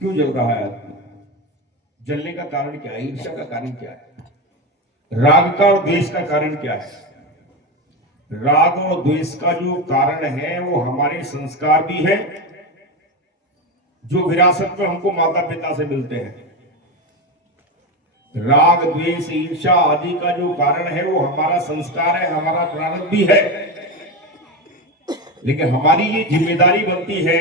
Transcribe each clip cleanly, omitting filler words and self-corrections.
क्यों जल रहा है आदमी? जलने का कारण क्या है? ईर्ष्या का कारण क्या है? राग का और द्वेष का कारण क्या है? राग और द्वेष का जो कारण है वो हमारे संस्कार भी है, जो विरासत में हमको माता पिता से मिलते हैं। राग द्वेष ईर्ष्या आदि का जो कारण है वो हमारा संस्कार है, हमारा प्रारब्ध भी है। लेकिन हमारी ये जिम्मेदारी बनती है,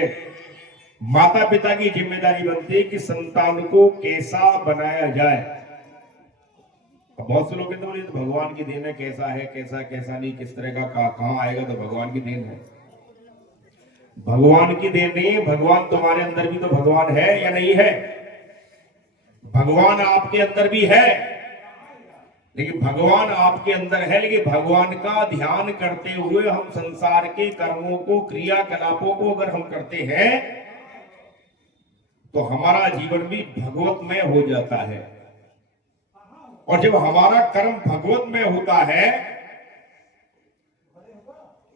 माता पिता की जिम्मेदारी बनती है कि संतान को कैसा बनाया जाए। अब बहुत से लोग कहते हैं तो भगवान की देन है, कैसा है कैसा कैसा नहीं, किस तरह का कहां आएगा, तो भगवान की देन है। भगवान की देन नहीं, भगवान तुम्हारे अंदर भी तो भगवान है या नहीं है? भगवान आपके अंदर भी है, लेकिन भगवान आपके अंदर है, लेकिन भगवान का ध्यान करते हुए हम संसार के कर्मों को, क्रियाकलापों को अगर हम करते हैं तो हमारा जीवन भी भगवतमय हो जाता है। और जब हमारा कर्म भगवतमय होता है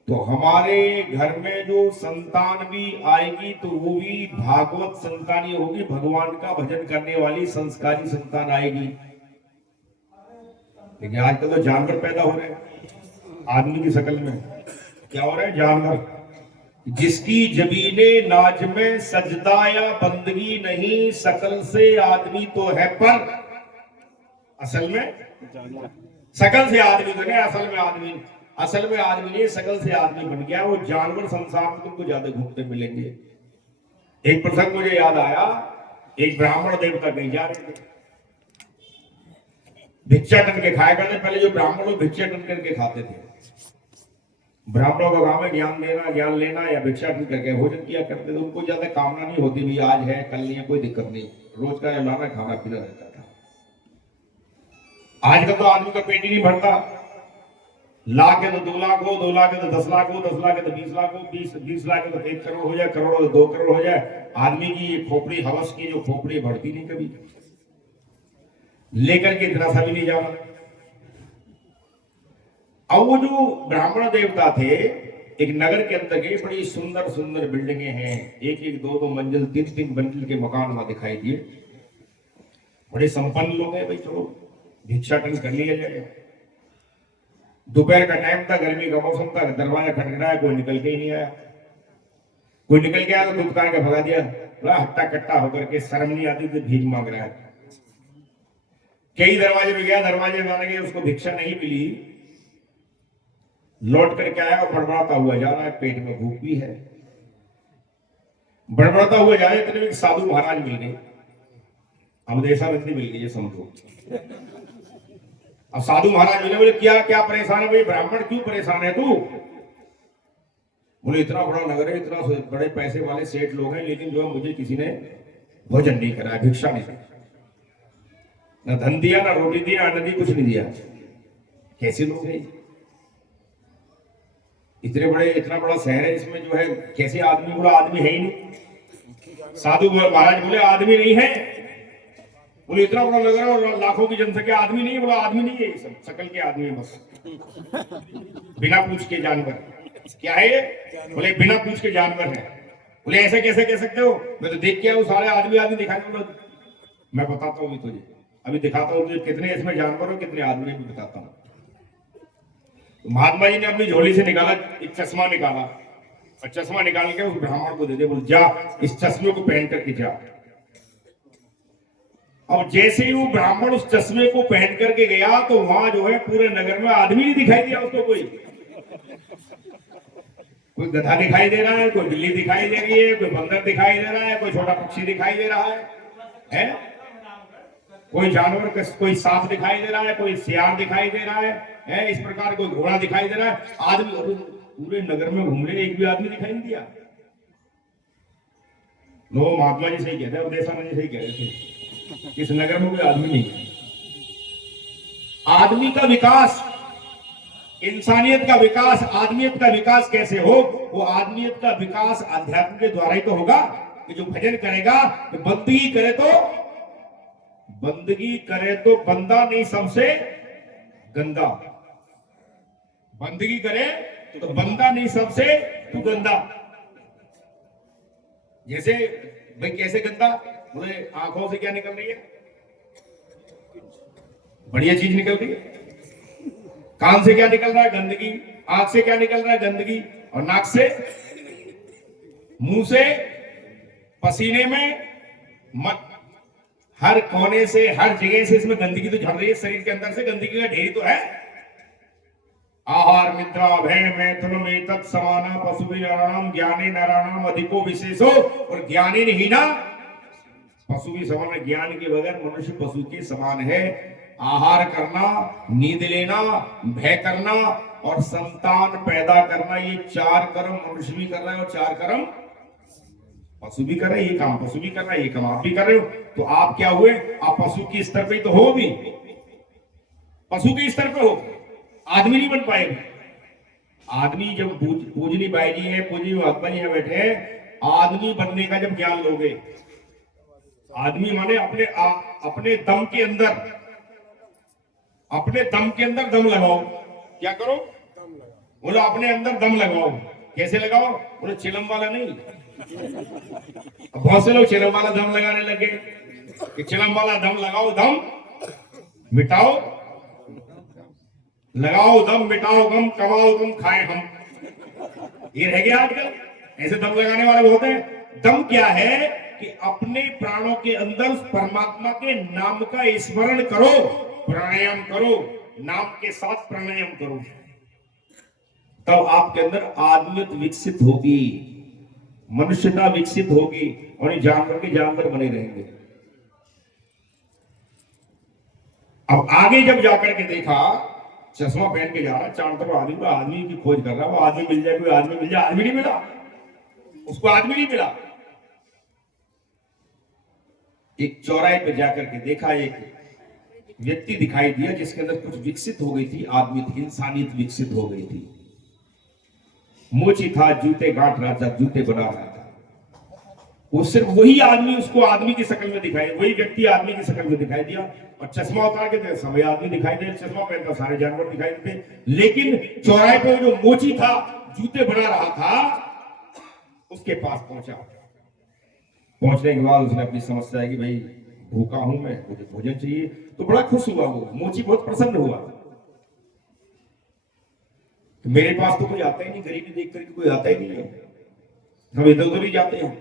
तो हमारे घर में जो संतान भी आएगी तो वो भी भागवत संतानी होगी, भगवान का भजन करने वाली संस्कारी संतान आएगी। लेकिन आजकल तो जानवर पैदा हो रहे हैं आदमी की शक्ल में। क्या हो रहा है? जानवर, जिसकी जबीने नाज में सजदा या बंदगी नहीं, शकल से आदमी तो है पर असल में शकल से आदमी तो नहीं, असल में आदमी नहीं, शकल से आदमी बन गया। वो जानवर संसार में तुमको ज्यादा घूमते मिलेंगे। एक प्रसंग मुझे याद आया, एक ब्राह्मण देवता कहीं जा रहे थे, भिक्षा टन के खाया करते। पहले जो ब्राह्मण लोग भिक्षा टन करके खाते थे, ब्राह्मणों का काम है ज्ञान देना, ज्ञान लेना या भिक्षा टन करके भोजन किया करते थे। उनको ज्यादा कामना नहीं होती भी आज है कल नहीं है, कोई दिक्कत नहीं, रोज का लाना खाना पीना रहता था। आजकल तो आदमी का पेट ही नहीं भरता। लाख है तो 2 लाख हो, 2 लाख है तो 10 लाख हो, 10 लाख है तो 20 लाख हो, 20 लाख है तो 1 करोड़ हो जाए, करोड़ हो तो 2 करोड़ हो जाए। आदमी की ये खोपड़ी, हवस की जो खोपड़ी बढ़ती नहीं कभी, लेकर के इतना सा भी नहीं जाना। अब वो जो ब्राह्मण देवता थे, एक नगर के अंदर गए, बड़ी सुंदर सुंदर बिल्डिंगें हैं, एक एक दो दो मंजिल, तीन तीन मंजिल के मकान वहां दिखाई दिए। बड़े संपन्न लोग हैं भाई, चलो भिक्षाटन कर लिया जाए। दोपहर का टाइम था, गर्मी का मौसम था, दरवाजा खटखटाया, कोई निकल के ही नहीं आया। कोई निकल के आया तो दुकान के भगा दिया, बड़ा हट्टा कट्टा होकर के, शर्म नहीं आती तो भीख मांग रहा है। कई दरवाजे पे गया, दरवाजे में आने के उसको भिक्षा नहीं मिली, लौट करके आया और बड़बड़ाता हुआ जा रहा है, पेट में भूख भी है। बड़बड़ाता हुआ जा रहा है, इतने में साधु महाराज मिल गए, अवधेशा नंदी मिल गई, ये समझो। अब साधु महाराज मिले, बोले क्या क्या परेशान है भाई? ब्राह्मण क्यों परेशान है तू? बोले इतना बड़ा नगर है, इतना बड़े पैसे वाले सेठ लोग हैं, लेकिन जो है मुझे किसी ने भोजन नहीं कराया, भिक्षा नहीं दी, ना धन दिया, ना रोटी दी, ना अन्न दी, कुछ नहीं दिया। कैसे लोग हैं? इतना बड़ा शहर है, इसमें जो है कैसे आदमी? बोला आदमी है ही नहीं। साधु महाराज बोले आदमी नहीं है। बोले इतना बड़ा नगर है और लाखों की जनसंख्या, आदमी नहीं है? बोला आदमी नहीं है, सब शकल के आदमी है बस, बिना पूछ के जानवर। क्या है ये? बोले बिना पूछ के जानवर है। बोले ऐसे कैसे कह सकते हो? मैं तो देख के आऊं, सारे आदमी आदमी दिखाई। मैं बताता हूँ तुझे, अभी दिखाता हूँ तुझे कितने इसमें जानवर हो, कितने आदमी भी बताता हूँ। महात्मा जी ने अपनी झोली से निकाला, एक चश्मा निकाला, और चश्मा निकाल के उस ब्राह्मण को दे दे, बोले जा इस चश्मे को पहन करके जा। अब जैसे ही वो ब्राह्मण उस चश्मे को पहन करके गया तो वहां जो है पूरे नगर में आदमी नहीं दिखाई दिया उसको। कोई गधा दिखाई दे रहा है, कोई बिल्ली दिखाई दे रही है, कोई बंदर दिखाई दे रहा है, कोई छोटा पक्षी दिखाई दे रहा है? कोई जानवर, कोई सांप दिखाई दे रहा है, कोई सियार दिखाई दे रहा है, इस प्रकार कोई घोड़ा दिखाई दे रहा है। आदमी पूरे नगर में घूम रहे, एक भी आदमी दिखाई नहीं दिया। लोग महात्मा जी सही कहते हैं, अवधेशानंद जी सही कह रहे थे, इस नगर में कोई आदमी नहीं है। आदमी का विकास, इंसानियत का विकास, आदमियत का विकास कैसे हो? वो आदमियत का विकास अध्यात्म के द्वारा ही तो होगा। कि जो भजन करेगा, तो बंदगी करे तो बंदा नहीं सबसे गंदा, बंदगी करे तो बंदा नहीं सबसे तू गंदा। जैसे भाई कैसे गंदा? बोले आंखों से क्या निकल रही है? बढ़िया चीज निकल रही है। कान से क्या निकल रहा है? गंदगी। आंख से क्या निकल रहा है? गंदगी। और नाक से, मुंह से, पसीने में, हर कोने से, हर जगह से इसमें गंदगी तो झड़ रही है। शरीर के अंदर से गंदगी का ढेर तो है। आहार निद्रा भय मैथुनम एतत् समाना पशुभिः नराणाम ज्ञाने नराणाम अधिको विशेषो। और ज्ञानी नहीं ना, पशु भी समान। ज्ञान के बगैर मनुष्य पशु के समान है। आहार करना, नींद लेना, भय करना और संतान पैदा करना, ये 4 कर्म मनुष्य भी कर रहा है और 4 कर्म पशु भी कर रहे हैं। ये काम पशु भी कर रहा है, ये काम आप भी कर रहे हो। तो आप क्या हुए? आप पशु के स्तर पे तो हो भी, पशु के स्तर पे हो, आदमी नहीं बन पाएगा। आदमी जब पूजनी बाई जी है, पूजनी महात्मा जी है बैठे हैं, आदमी बनने का जब ज्ञान लोगे, आदमी माने अपने दम के अंदर, अपने दम के अंदर दम लगाओ। क्या करो? बोलो अपने अंदर दम लगाओ। कैसे लगाओ? बोलो चिलम वाला नहीं। बहुत से लोग चिलम वाला दम लगाने लगे कि चिलम वाला दम लगाओ, दम मिटाओ, लगाओ दम, मिटाओ गम, कमाओ तुम, खाए हम। ये रह गया आजकल। ऐसे दम लगाने वाले बहुत हैं। दम क्या है कि अपने प्राणों के अंदर परमात्मा के नाम का स्मरण करो, प्राणायाम करो, नाम के साथ प्राणायाम करो, तब आपके अंदर आत्मियत विकसित होगी, मनुष्यता विकसित होगी और जानवर के जानवर बने रहेंगे। अब आगे जब जाकर के देखा, चश्मा पहन के जा रहा, चांद पर आदमी की खोज कर रहा, वो आदमी मिल जाए, कोई आदमी मिल जाए, आदमी नहीं मिला उसको, आदमी नहीं मिला। एक चौराहे पे जाकर के देखा, एक व्यक्ति दिखाई दिया जिसके अंदर कुछ विकसित हो गई थी, आदमी इंसानियत विकसित हो गई थी। मोची था, जूते गांठ रहा था, जूते बना रहा था। वो सिर्फ वही आदमी उसको आदमी की शक्ल में दिखाई, वही व्यक्ति आदमी की शक्ल में दिखाई दिया। और चश्मा उतार के समय आदमी दिखाई दे, चश्मा पहनता सारे जानवर दिखाई देते। लेकिन चौराहे पे जो मोची था, जूते बना रहा था, उसके पास पहुंचा। पहुंचने के बाद उसने अपनी समस्या है कि भाई भूखा हूं मैं, मुझे भोजन चाहिए। तो बड़ा खुश हुआ वो मोची, बहुत प्रसन्न हुआ। तो मेरे पास तो कोई आता ही नहीं, गरीबी देख करके कोई आता ही नहीं है, हम इधर उधर ही जाते हैं।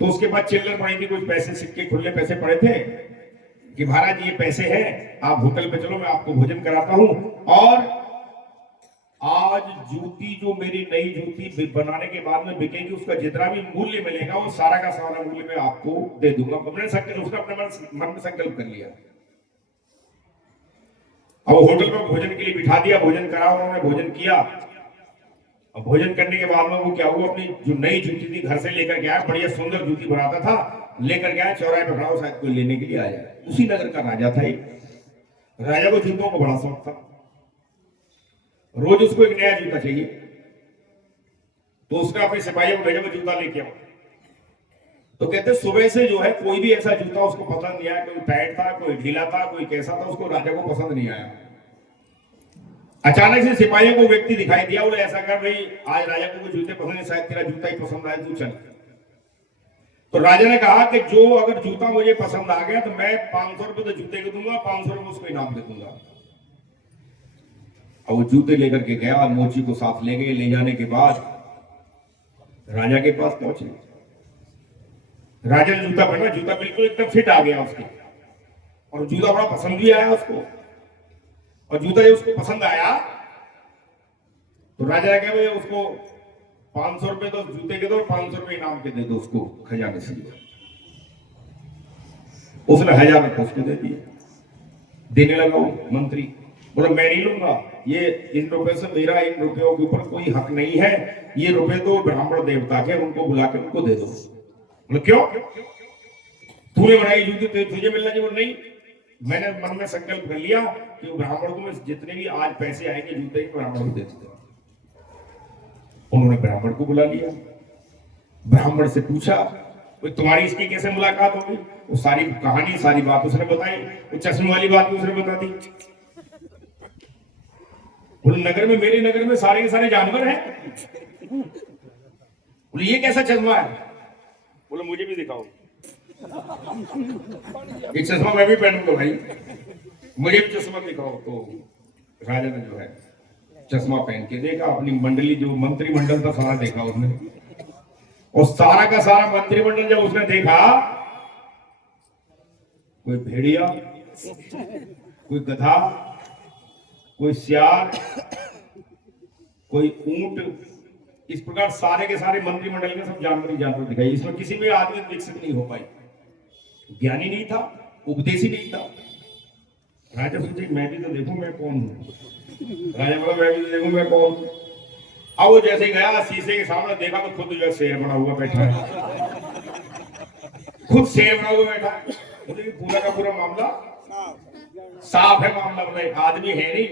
तो उसके बाद चिल्लर पड़ी थी, कुछ पैसे, सिक्के, खुले पैसे पड़े थे कि महाराज ये पैसे हैं, आप होटल पे चलो, मैं आपको भोजन कराता हूं। और आज जूती जो मेरी नई जूती बनाने के बाद में बिकेगी, उसका जितना भी मूल्य मिलेगा वो सारा का सारा मूल्य मैं आपको दे दूंगा। उसने अपने मन में संकल्प कर लिया। अब होटल में भोजन के लिए बिठा दिया, भोजन करा, उन्होंने भोजन किया। अब भोजन करने के बाद में वो क्या हुआ, अपनी जो नई जूती थी घर से लेकर के आया, बढ़िया सुंदर जूती बनाता था, लेकर के आया, चौराहे पे खड़ा हो, शायद कोई लेने के लिए आया। उसी नगर का राजा था। राजा को जूतों को बड़ा शौक था, रोज उसको एक नया जूता चाहिए। तो उसने अपने सिपाहियों को भेजा, वो जूता लेके आओ। तो कहते सुबह से जो है कोई भी ऐसा जूता उसको पसंद नहीं आया, कोई टाइट था, कोई ढीला था, कोई कैसा था, उसको राजा को पसंद नहीं आया। अचानक से सिपाहियों को व्यक्ति दिखाई दिया, बोले ऐसा कर भाई, आज राजा को जूते पसंद है, शायद तेरा जूता ही पसंद आए, तू चल। तो राजा ने कहा कि जो अगर जूता मुझे पसंद आ गया तो मैं 500 रुपए तो जूते को दूंगा, 500 रुपए उसको इनाम दे दूंगा। अब वो जूते लेकर के गया, मोची को साथ ले गए। ले जाने के बाद राजा के पास पहुंचे। राजा ने जूता पहना, जूता बिल्कुल एकदम फिट आ गया उसके, और जूता बड़ा पसंद भी आया उसको। और जूता जब उसको पसंद आया तो राजा ने कहा उसको 500 रुपए तो जूते के दो, 500 रुपए इनाम के दे दो उसको खजाने से। उसने 1000 रुपए उसको दे दिए। देने लगा वो मंत्री, बोला मैं नहीं लूंगा, ये इन रुपए से मेरा इन रुपयों के ऊपर कोई हक नहीं है, ये रुपए तो ब्राह्मण देवता के, उनको बुला के उनको दे दो। बोला क्यों, तूने बनाई जूती तुझे मिलना चाहिए? नहीं, मैंने मन में संकल्प कर लिया कि ब्राह्मण को मैं जितने भी आज पैसे आएंगे जूते के, ब्राह्मण को दे दूंगा। उन्होंने ब्राह्मण को बुला लिया, ब्राह्मण से पूछा तुम्हारी इसकी कैसे मुलाकात होगी। वो सारी कहानी, सारी बात उसने बताई। वो चश्मे वाली बात भी उसने बता दी। उन नगर में, मेरे नगर में सारे के सारे जानवर हैं, बोले ये कैसा चश्मा है? बोले मुझे भी दिखाओ। ये चश्मा मैं भी पहनूंगा भाई, मुझे भी चश्मा दिखाओ। तो राजा ने जो है चश्मा पहन के देखा, अपनी मंडली जो मंत्रिमंडल था सारा देखा उसने, और सारा का सारा मंत्रिमंडल जब उसने देखा, कोई भेड़िया, कोई गधा, कोई सियार, कोई ऊंट, इस प्रकार सारे के सारे मंत्रिमंडल के सब जानवर ही जानवर दिखाई। इसमें किसी भी आदमी विकसित नहीं हो पाई, ज्ञानी नहीं था, उपदेशी नहीं था। राजा सोचे मैं भी तो देखूं मैं कौन हूं। राजा बोला मैं भी तो देखूं मैं कौन हूं। अब वो जैसे गया शीशे के सामने देखा तो खुद जो शेर बना हुआ बैठा है, खुद शेर बना हुआ बैठा है। बोले पूरा का पूरा मामला साफ है, मामला बोले आदमी है नहीं।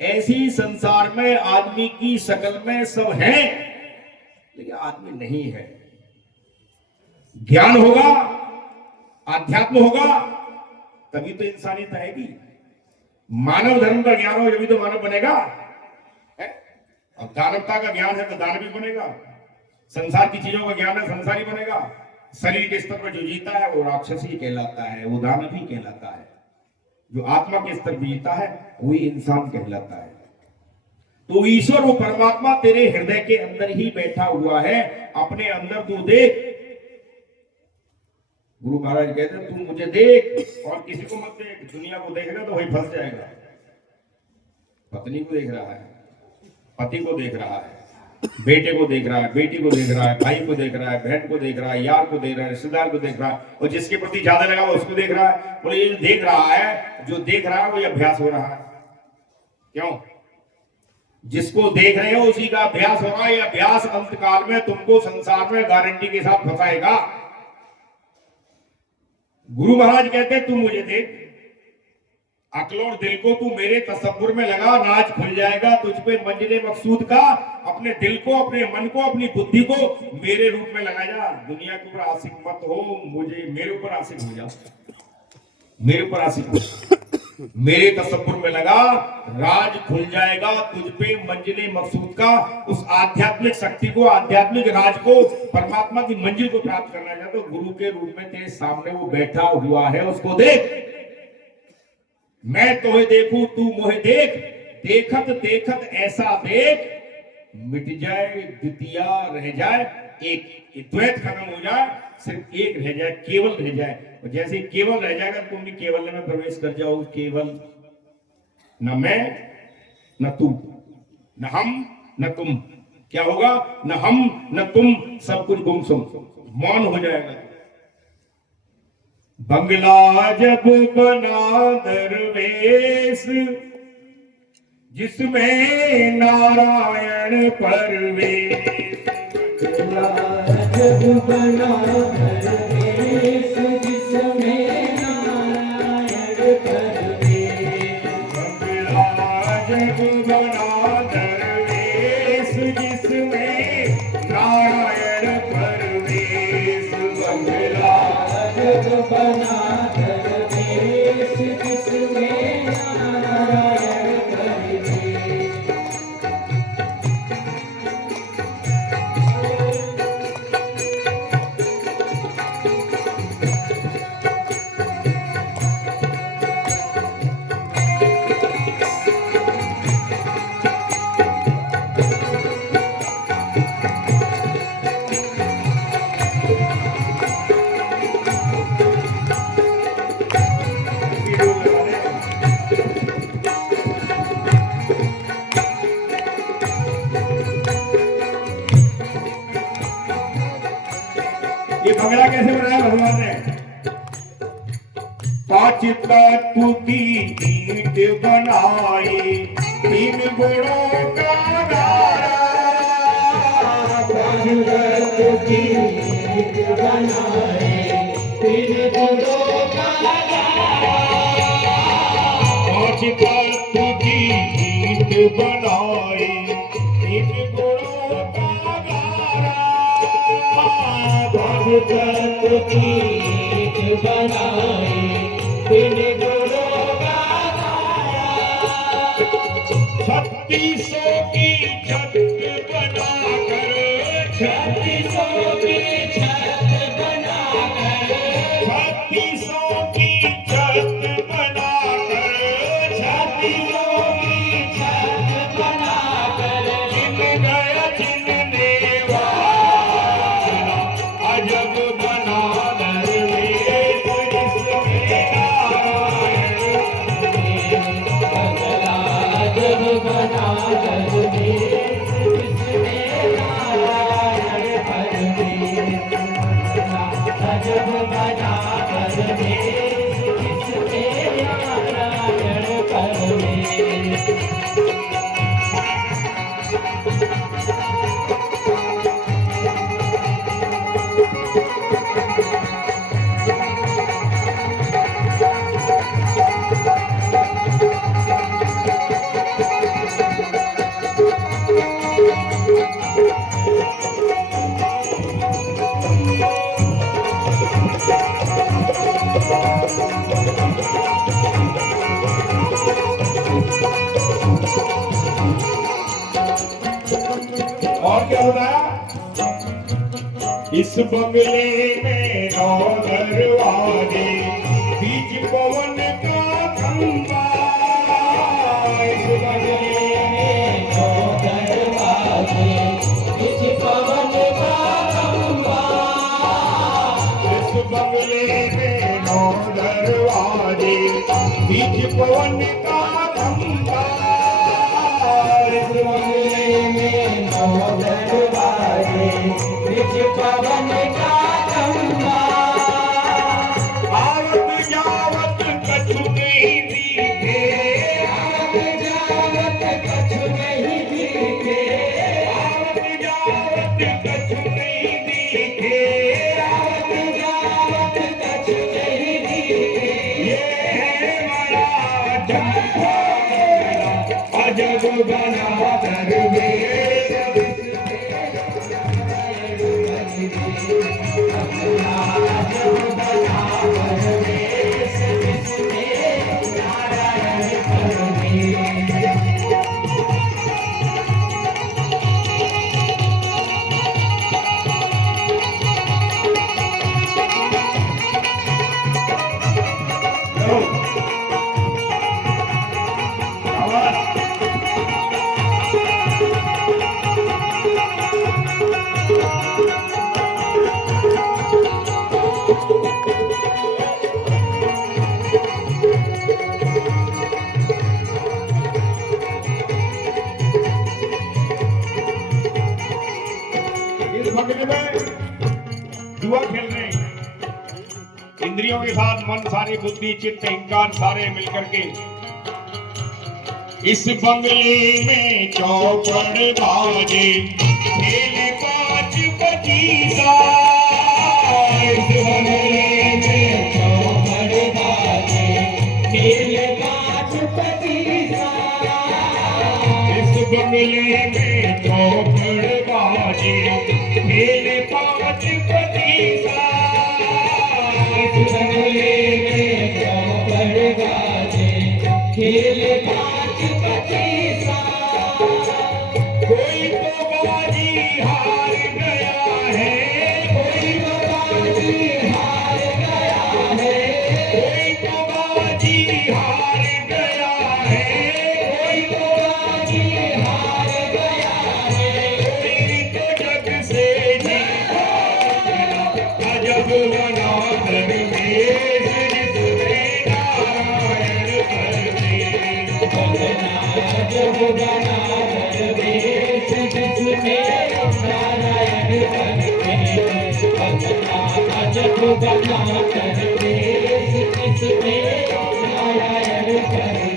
ऐसी संसार में आदमी की शक्ल में सब है, लेकिन आदमी नहीं है। ज्ञान होगा, आध्यात्म होगा, तभी तो इंसानियत आएगी। मानव धर्म का ज्ञान हो जब तो मानव बनेगा, और दानवता का ज्ञान है तो दानवी बनेगा। संसार की चीजों का ज्ञान है, संसारी बनेगा। शरीर के स्तर पर जो जीता है वो राक्षसी कहलाता है, वो दानवी कहलाता है। जो आत्मा के स्तर पर जीता है वही इंसान कहलाता है। तो ईश्वर वो परमात्मा तेरे हृदय के अंदर ही बैठा हुआ है, अपने अंदर तू देख। गुरु महाराज कहते हैं तू मुझे देख और किसी को मत देख। दुनिया को देखेगा तो वही फंस जाएगा। पत्नी को देख रहा है, पति को देख रहा है, बेटे को देख रहा है, बेटी को देख रहा है, भाई को देख रहा है, बहन को देख रहा है, यार को देख रहा है, रिश्तेदार को देख रहा है, और जिसके प्रति ज्यादा लगा उसको देख रहा है। बोले ये देख रहा है, जो देख रहा है वो अभ्यास हो रहा है। क्यों? जिसको देख रहे हो उसी का अभ्यास हो रहा है। ये अभ्यास अंत काल में तुमको संसार में गारंटी के साथ फंसाएगा। गुरु महाराज कहते हैं तू मुझे देख, अक्ल और दिल को तू मेरे तसव्वुर में लगा, राज खुल जाएगा तुझ पे मंजिले मकसूद का। अपने दिल को, अपने मन को, अपनी बुद्धि को मेरे रूप में लगा जा। दुनिया के ऊपर आशिक मत हो, मुझे मेरे ऊपर आशिक हो जा, मेरे ऊपर आशिक हो। मेरे तसव्वुर में लगा, राज खुल जाएगा तुझ पे मंजिले मकसूद का। उस आध्यात्मिक शक्ति को, आध्यात्मिक राज को, परमात्मा की मंजिल को प्राप्त करना चाहता तो गुरु के रूप में तेरे सामने वो बैठा हुआ है, उसको देख। मैं तोहे देखूं तू मोहे देख, देखत देखत ऐसा देख, मिट जाए द्वितीय रह जाए एक, द्वैत खत्म हो जाए, सिर्फ एक रह जाए, केवल रह जाए। और जैसे केवल रह जाएगा तुम भी केवल में प्रवेश कर जाओ। केवल, न मैं न तू, न हम न तुम। क्या होगा? न हम न तुम, सब कुछ गुमसुम, मौन हो जाएगा। बंगला जब बना दरवेश, जिसमें नारायण परवेश। बंगला जब बना दरवेश, जिसमें नारायण परवेश। बंगला जब बना दरवेश, जिसमें नारायण परवेश। बंगला जब बना दरवेश, जिसमें नारायण परवेश। ये बंगला कैसे बनाया भगवान ने? पांच तत्व की ईंट बनाई, तीन गुणों का गारा। पांच तत्व की ईंट बनाई, तीन गुणों का गारा। पांच तत्व की ईंट बनाई, तीन गुणों का गारा। तत्व की ईंट बनाई, तीन गुणों का गारा। 3600 की छत बनाकर, 3600 और क्या बताया? इस बंगले में 9 दरवाजे, बीच पवन का खंबा। इस बंगले में 9 दरवाजे, बीच पवन का खंबा। इस बंगले में 9 दरवाजे, बीच पवन का खंबा। इस बंगले में 9 दरवाजे, बीच पवन का खंबा। आवत जावत कछु नहीं दिखे, आवत जावत कछु नहीं दिखे, आवत जावत कछु नहीं दिखे, आवत जावत कछु नहीं दिखे। ये है बड़ा अजब बना दरवेश। जुआ खेल रहे हैं, इंद्रियों के साथ मन, सारी बुद्धि, चित्त, अहंकार सारे मिलकर के। इस बंगले में चौपड़ बाजे, खेले 5 बजीसा। इस बंगले में चौपड़ बाजे, खेले 5 बजीसा। इस बंगले में चौपड़ बाजे, खेले 5 बजीसा। इस बंगले में चौपड़ बाजे, खेले 5 बजीसा। कोई तो बाजी हार गया है, कोई तो बाजी हार गया है, कोई तो बाजी हार गया है, कोई तो बाजी हार गया है। कोई तो जग से जीता अजब बना दरवेश, जिसमें नारायण परवेश। अजब बना दरवेश, जिसमें नारायण परवेश। अजब बना दरवेश, जिसमें नारायण परवेश।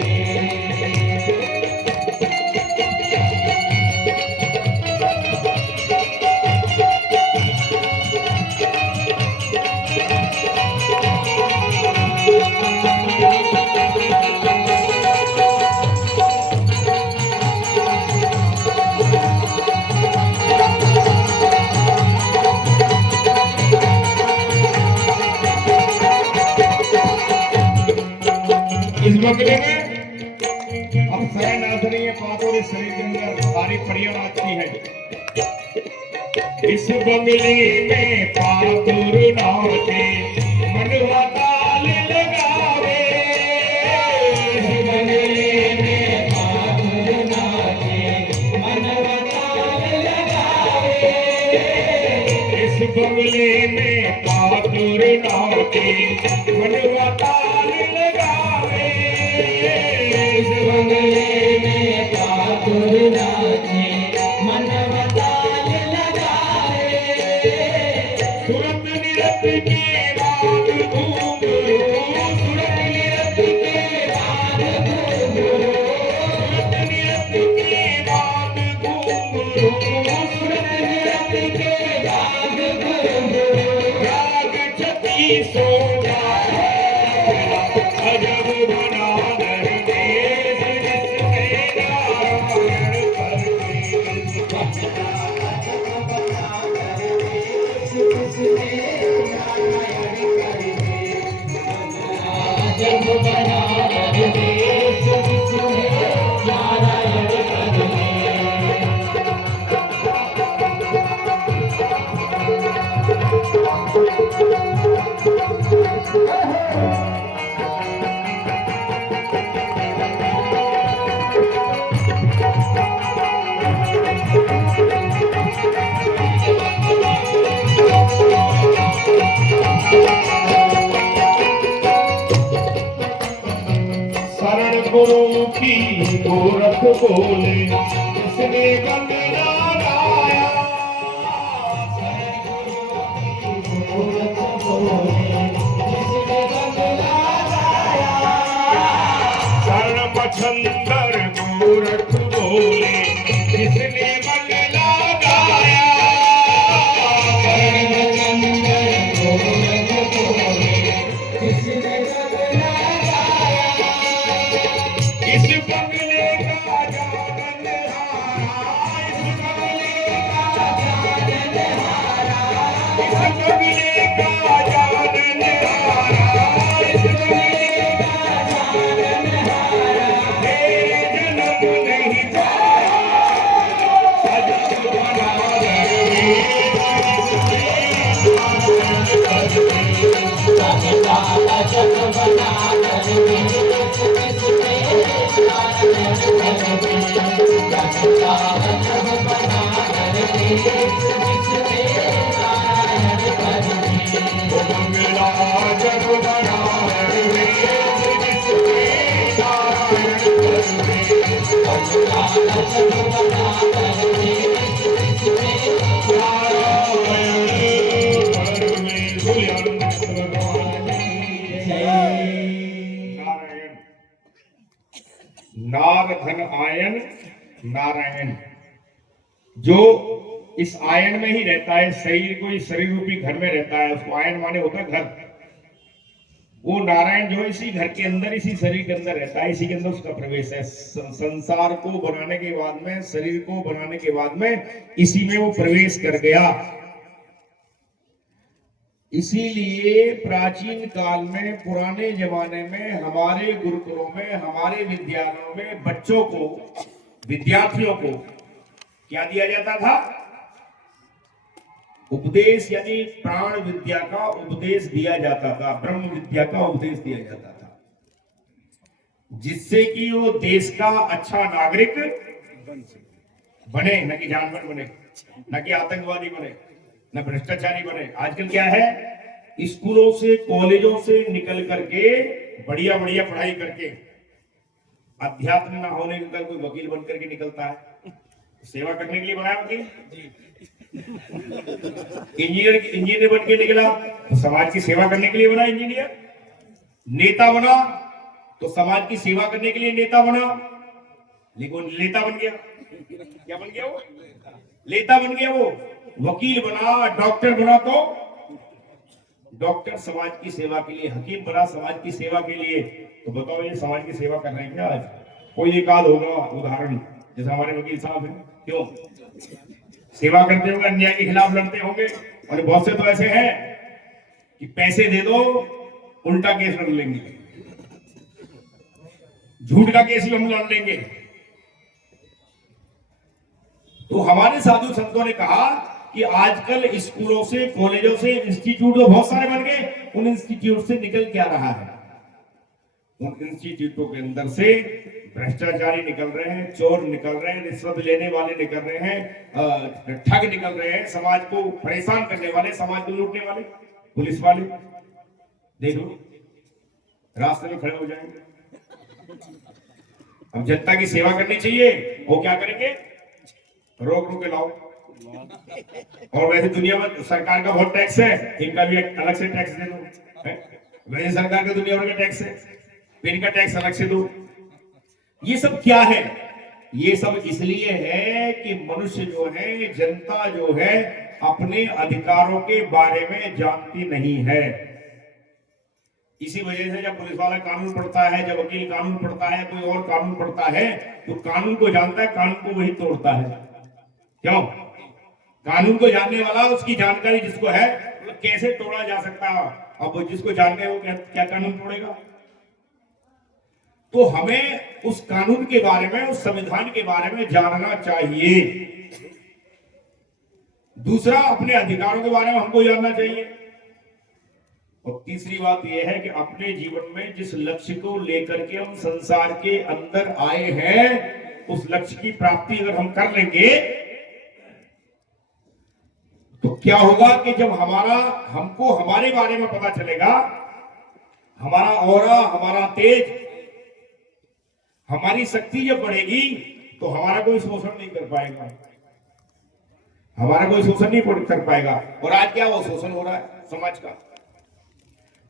इस बंगले में अब शरण आदरणीय पातोरे शरीर के अंदर सारी परियां आती है। इस बंगले में पातुर नाचे, मनवा ताल लगावे। इस बंगले में पातुर नाचे, मनवा ताल लगावे। इस बंगले में पातुर नाचे, मनवा ताल लगावे। इस बंगले में पातुर नाचे, मनवा ताल लगावे। तुरंत निरत के बाद घूमरो, तुरंत निरत के बाद घूमरो, सोना अजब बना दरवेश जिसने नारायण शरण गुरु की गोरख बोले किसने बंदना गाया शरण मछंदर गोरख बोले किसने बंदना गाया इस बंगले का जाननहारा इस बंगले का जाननहारा मेरे जन्म नहीं पाया अजब बना नार धन आयन नारायण जो इस आयन में ही रहता है, शरीर को इस शरीर रूपी घर में रहता है, उसको आयन माने होता है घर। वो नारायण जो है इसी घर के अंदर, इसी शरीर के अंदर रहता है, इसी के अंदर उसका प्रवेश है। संसार को बनाने के बाद में, शरीर को बनाने के बाद में इसी में वो प्रवेश कर गया। इसीलिए प्राचीन काल में, पुराने जमाने में हमारे गुरुकुलों में, हमारे विद्यालयों में बच्चों को, विद्यार्थियों को क्या दिया जाता था? उपदेश, यानी प्राण विद्या का उपदेश दिया जाता था, ब्रह्म विद्या का उपदेश दिया जाता था, जिससे कि वो देश का अच्छा नागरिक बने, न कि जानवर बने, न कि आतंकवादी बने, न भ्रष्टाचारी बने। आजकल क्या है, स्कूलों से, कॉलेजों से निकल करके बढ़िया बढ़िया पढ़ाई करके अध्यात्म ना होने का कोई वकील बन करके निकलता है। सेवा करने के लिए बनाया वकील, इंजीनियर बन के निकला तो समाज की सेवा करने के लिए बना इंजीनियर, नेता बना तो समाज की सेवा करने के लिए नेता बना, लेकिन नेता बन गया, क्या बन गया वो? नेता बन गया वो। वकील बना, डॉक्टर बना तो डॉक्टर समाज की सेवा के लिए, हकीम बना समाज की सेवा के लिए। तो बताओ ये समाज की सेवा कर रहे हैं क्या? आज कोई एक आध होगा उदाहरण, जैसे हमारे वकील साहब हैं, क्यों सेवा करते होंगे, अन्याय के खिलाफ लड़ते होंगे। और बहुत से तो ऐसे हैं कि पैसे दे दो उल्टा केस लड़ लेंगे, झूठ का केस भी हम लड़ लेंगे। तो हमारे साधु संतों ने कहा कि आजकल स्कूलों से, कॉलेजों से, इंस्टीट्यूट तो बहुत सारे बन गए, उन इंस्टीट्यूट से निकल क्या रहा है? उन इंस्टीट्यूटों के अंदर से भ्रष्टाचारी निकल रहे हैं, चोर निकल रहे हैं, रिश्वत लेने वाले निकल रहे हैं, ठग निकल रहे हैं, समाज को परेशान करने वाले, समाज को लूटने वाले, पुलिस वाले। देखो रास्ते में खड़े हो जाएंगे। अब जनता की सेवा करनी चाहिए, वो क्या करेंगे? रोक रोक के लाओ। और वैसे दुनिया में सरकार का बहुत टैक्स है, इनका भी एक अलग से टैक्स दे दो। वैसे सरकार का दुनिया भर का टैक्स है, इनका टैक्स अलग से दो। ये सब क्या है? ये सब इसलिए है कि मनुष्य जो है, जनता जो है, अपने अधिकारों के बारे में जानती नहीं है। इसी वजह से जब पुलिस वाला कानून पढ़ता है, जब वकील कानून पढ़ता है, कोई और कानून पढ़ता है, तो कानून को जानता है, कानून को वही तोड़ता है। क्यों? कानून को जानने वाला, उसकी जानकारी जिसको है, तो कैसे तोड़ा जा सकता है। अब जिसको जानने वो क्या कानून तोड़ेगा। तो हमें उस कानून के बारे में, उस संविधान के बारे में जानना चाहिए। दूसरा, अपने अधिकारों के बारे में हमको जानना चाहिए। और तीसरी बात यह है कि अपने जीवन में जिस लक्ष्य को लेकर के हम संसार के अंदर आए हैं, उस लक्ष्य की प्राप्ति अगर हम कर लेंगे तो क्या होगा कि जब हमको हमारे बारे में पता चलेगा, हमारा ऑरा, हमारा तेज, हमारी शक्ति जब बढ़ेगी, तो हमारा कोई शोषण नहीं कर पाएगा, हमारा कोई शोषण नहीं कर पाएगा। और आज क्या वो शोषण हो रहा है समाज का।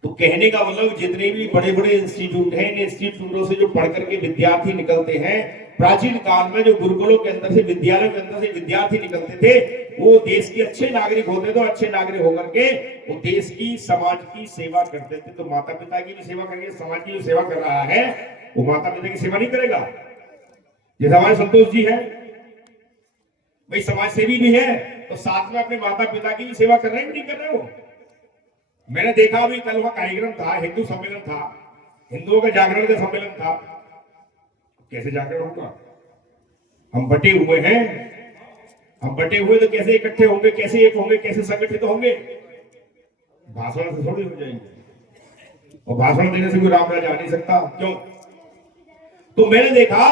तो कहने का मतलब, जितने भी बड़े बड़े इंस्टीट्यूट हैं, इन इंस्टीट्यूटों से जो पढ़ करके विद्यार्थी निकलते हैं, प्राचीन काल में जो गुरुकुलों के अंदर से, विद्यालयों के अंदर से विद्यार्थी निकलते थे, वो देश के अच्छे नागरिक होते थे। तो अच्छे नागरिक होकर के वो देश की, समाज की सेवा करते थे। तो माता पिता की भी सेवा करके समाज की जो सेवा कर रहा है, वो माता पिता की सेवा नहीं करेगा। जैसे हमारे संतोष जी है भाई, समाज सेवी भी है, तो साथ में अपने माता पिता की भी सेवा कर रहे हैं, नहीं कर रहे हो। मैंने देखा अभी कल वहां कार्यक्रम था, हिंदू सम्मेलन था, हिंदुओं का जागरण का सम्मेलन था। कैसे जागरण होगा? हम बटे हुए हैं, हम बटे हुए तो कैसे इकट्ठे होंगे, कैसे एक होंगे, कैसे संगठित होंगे? भाषण से थोड़ी हो जाएंगे। और भाषण देने से कोई राम राज आ नहीं सकता। क्यों? तो मैंने देखा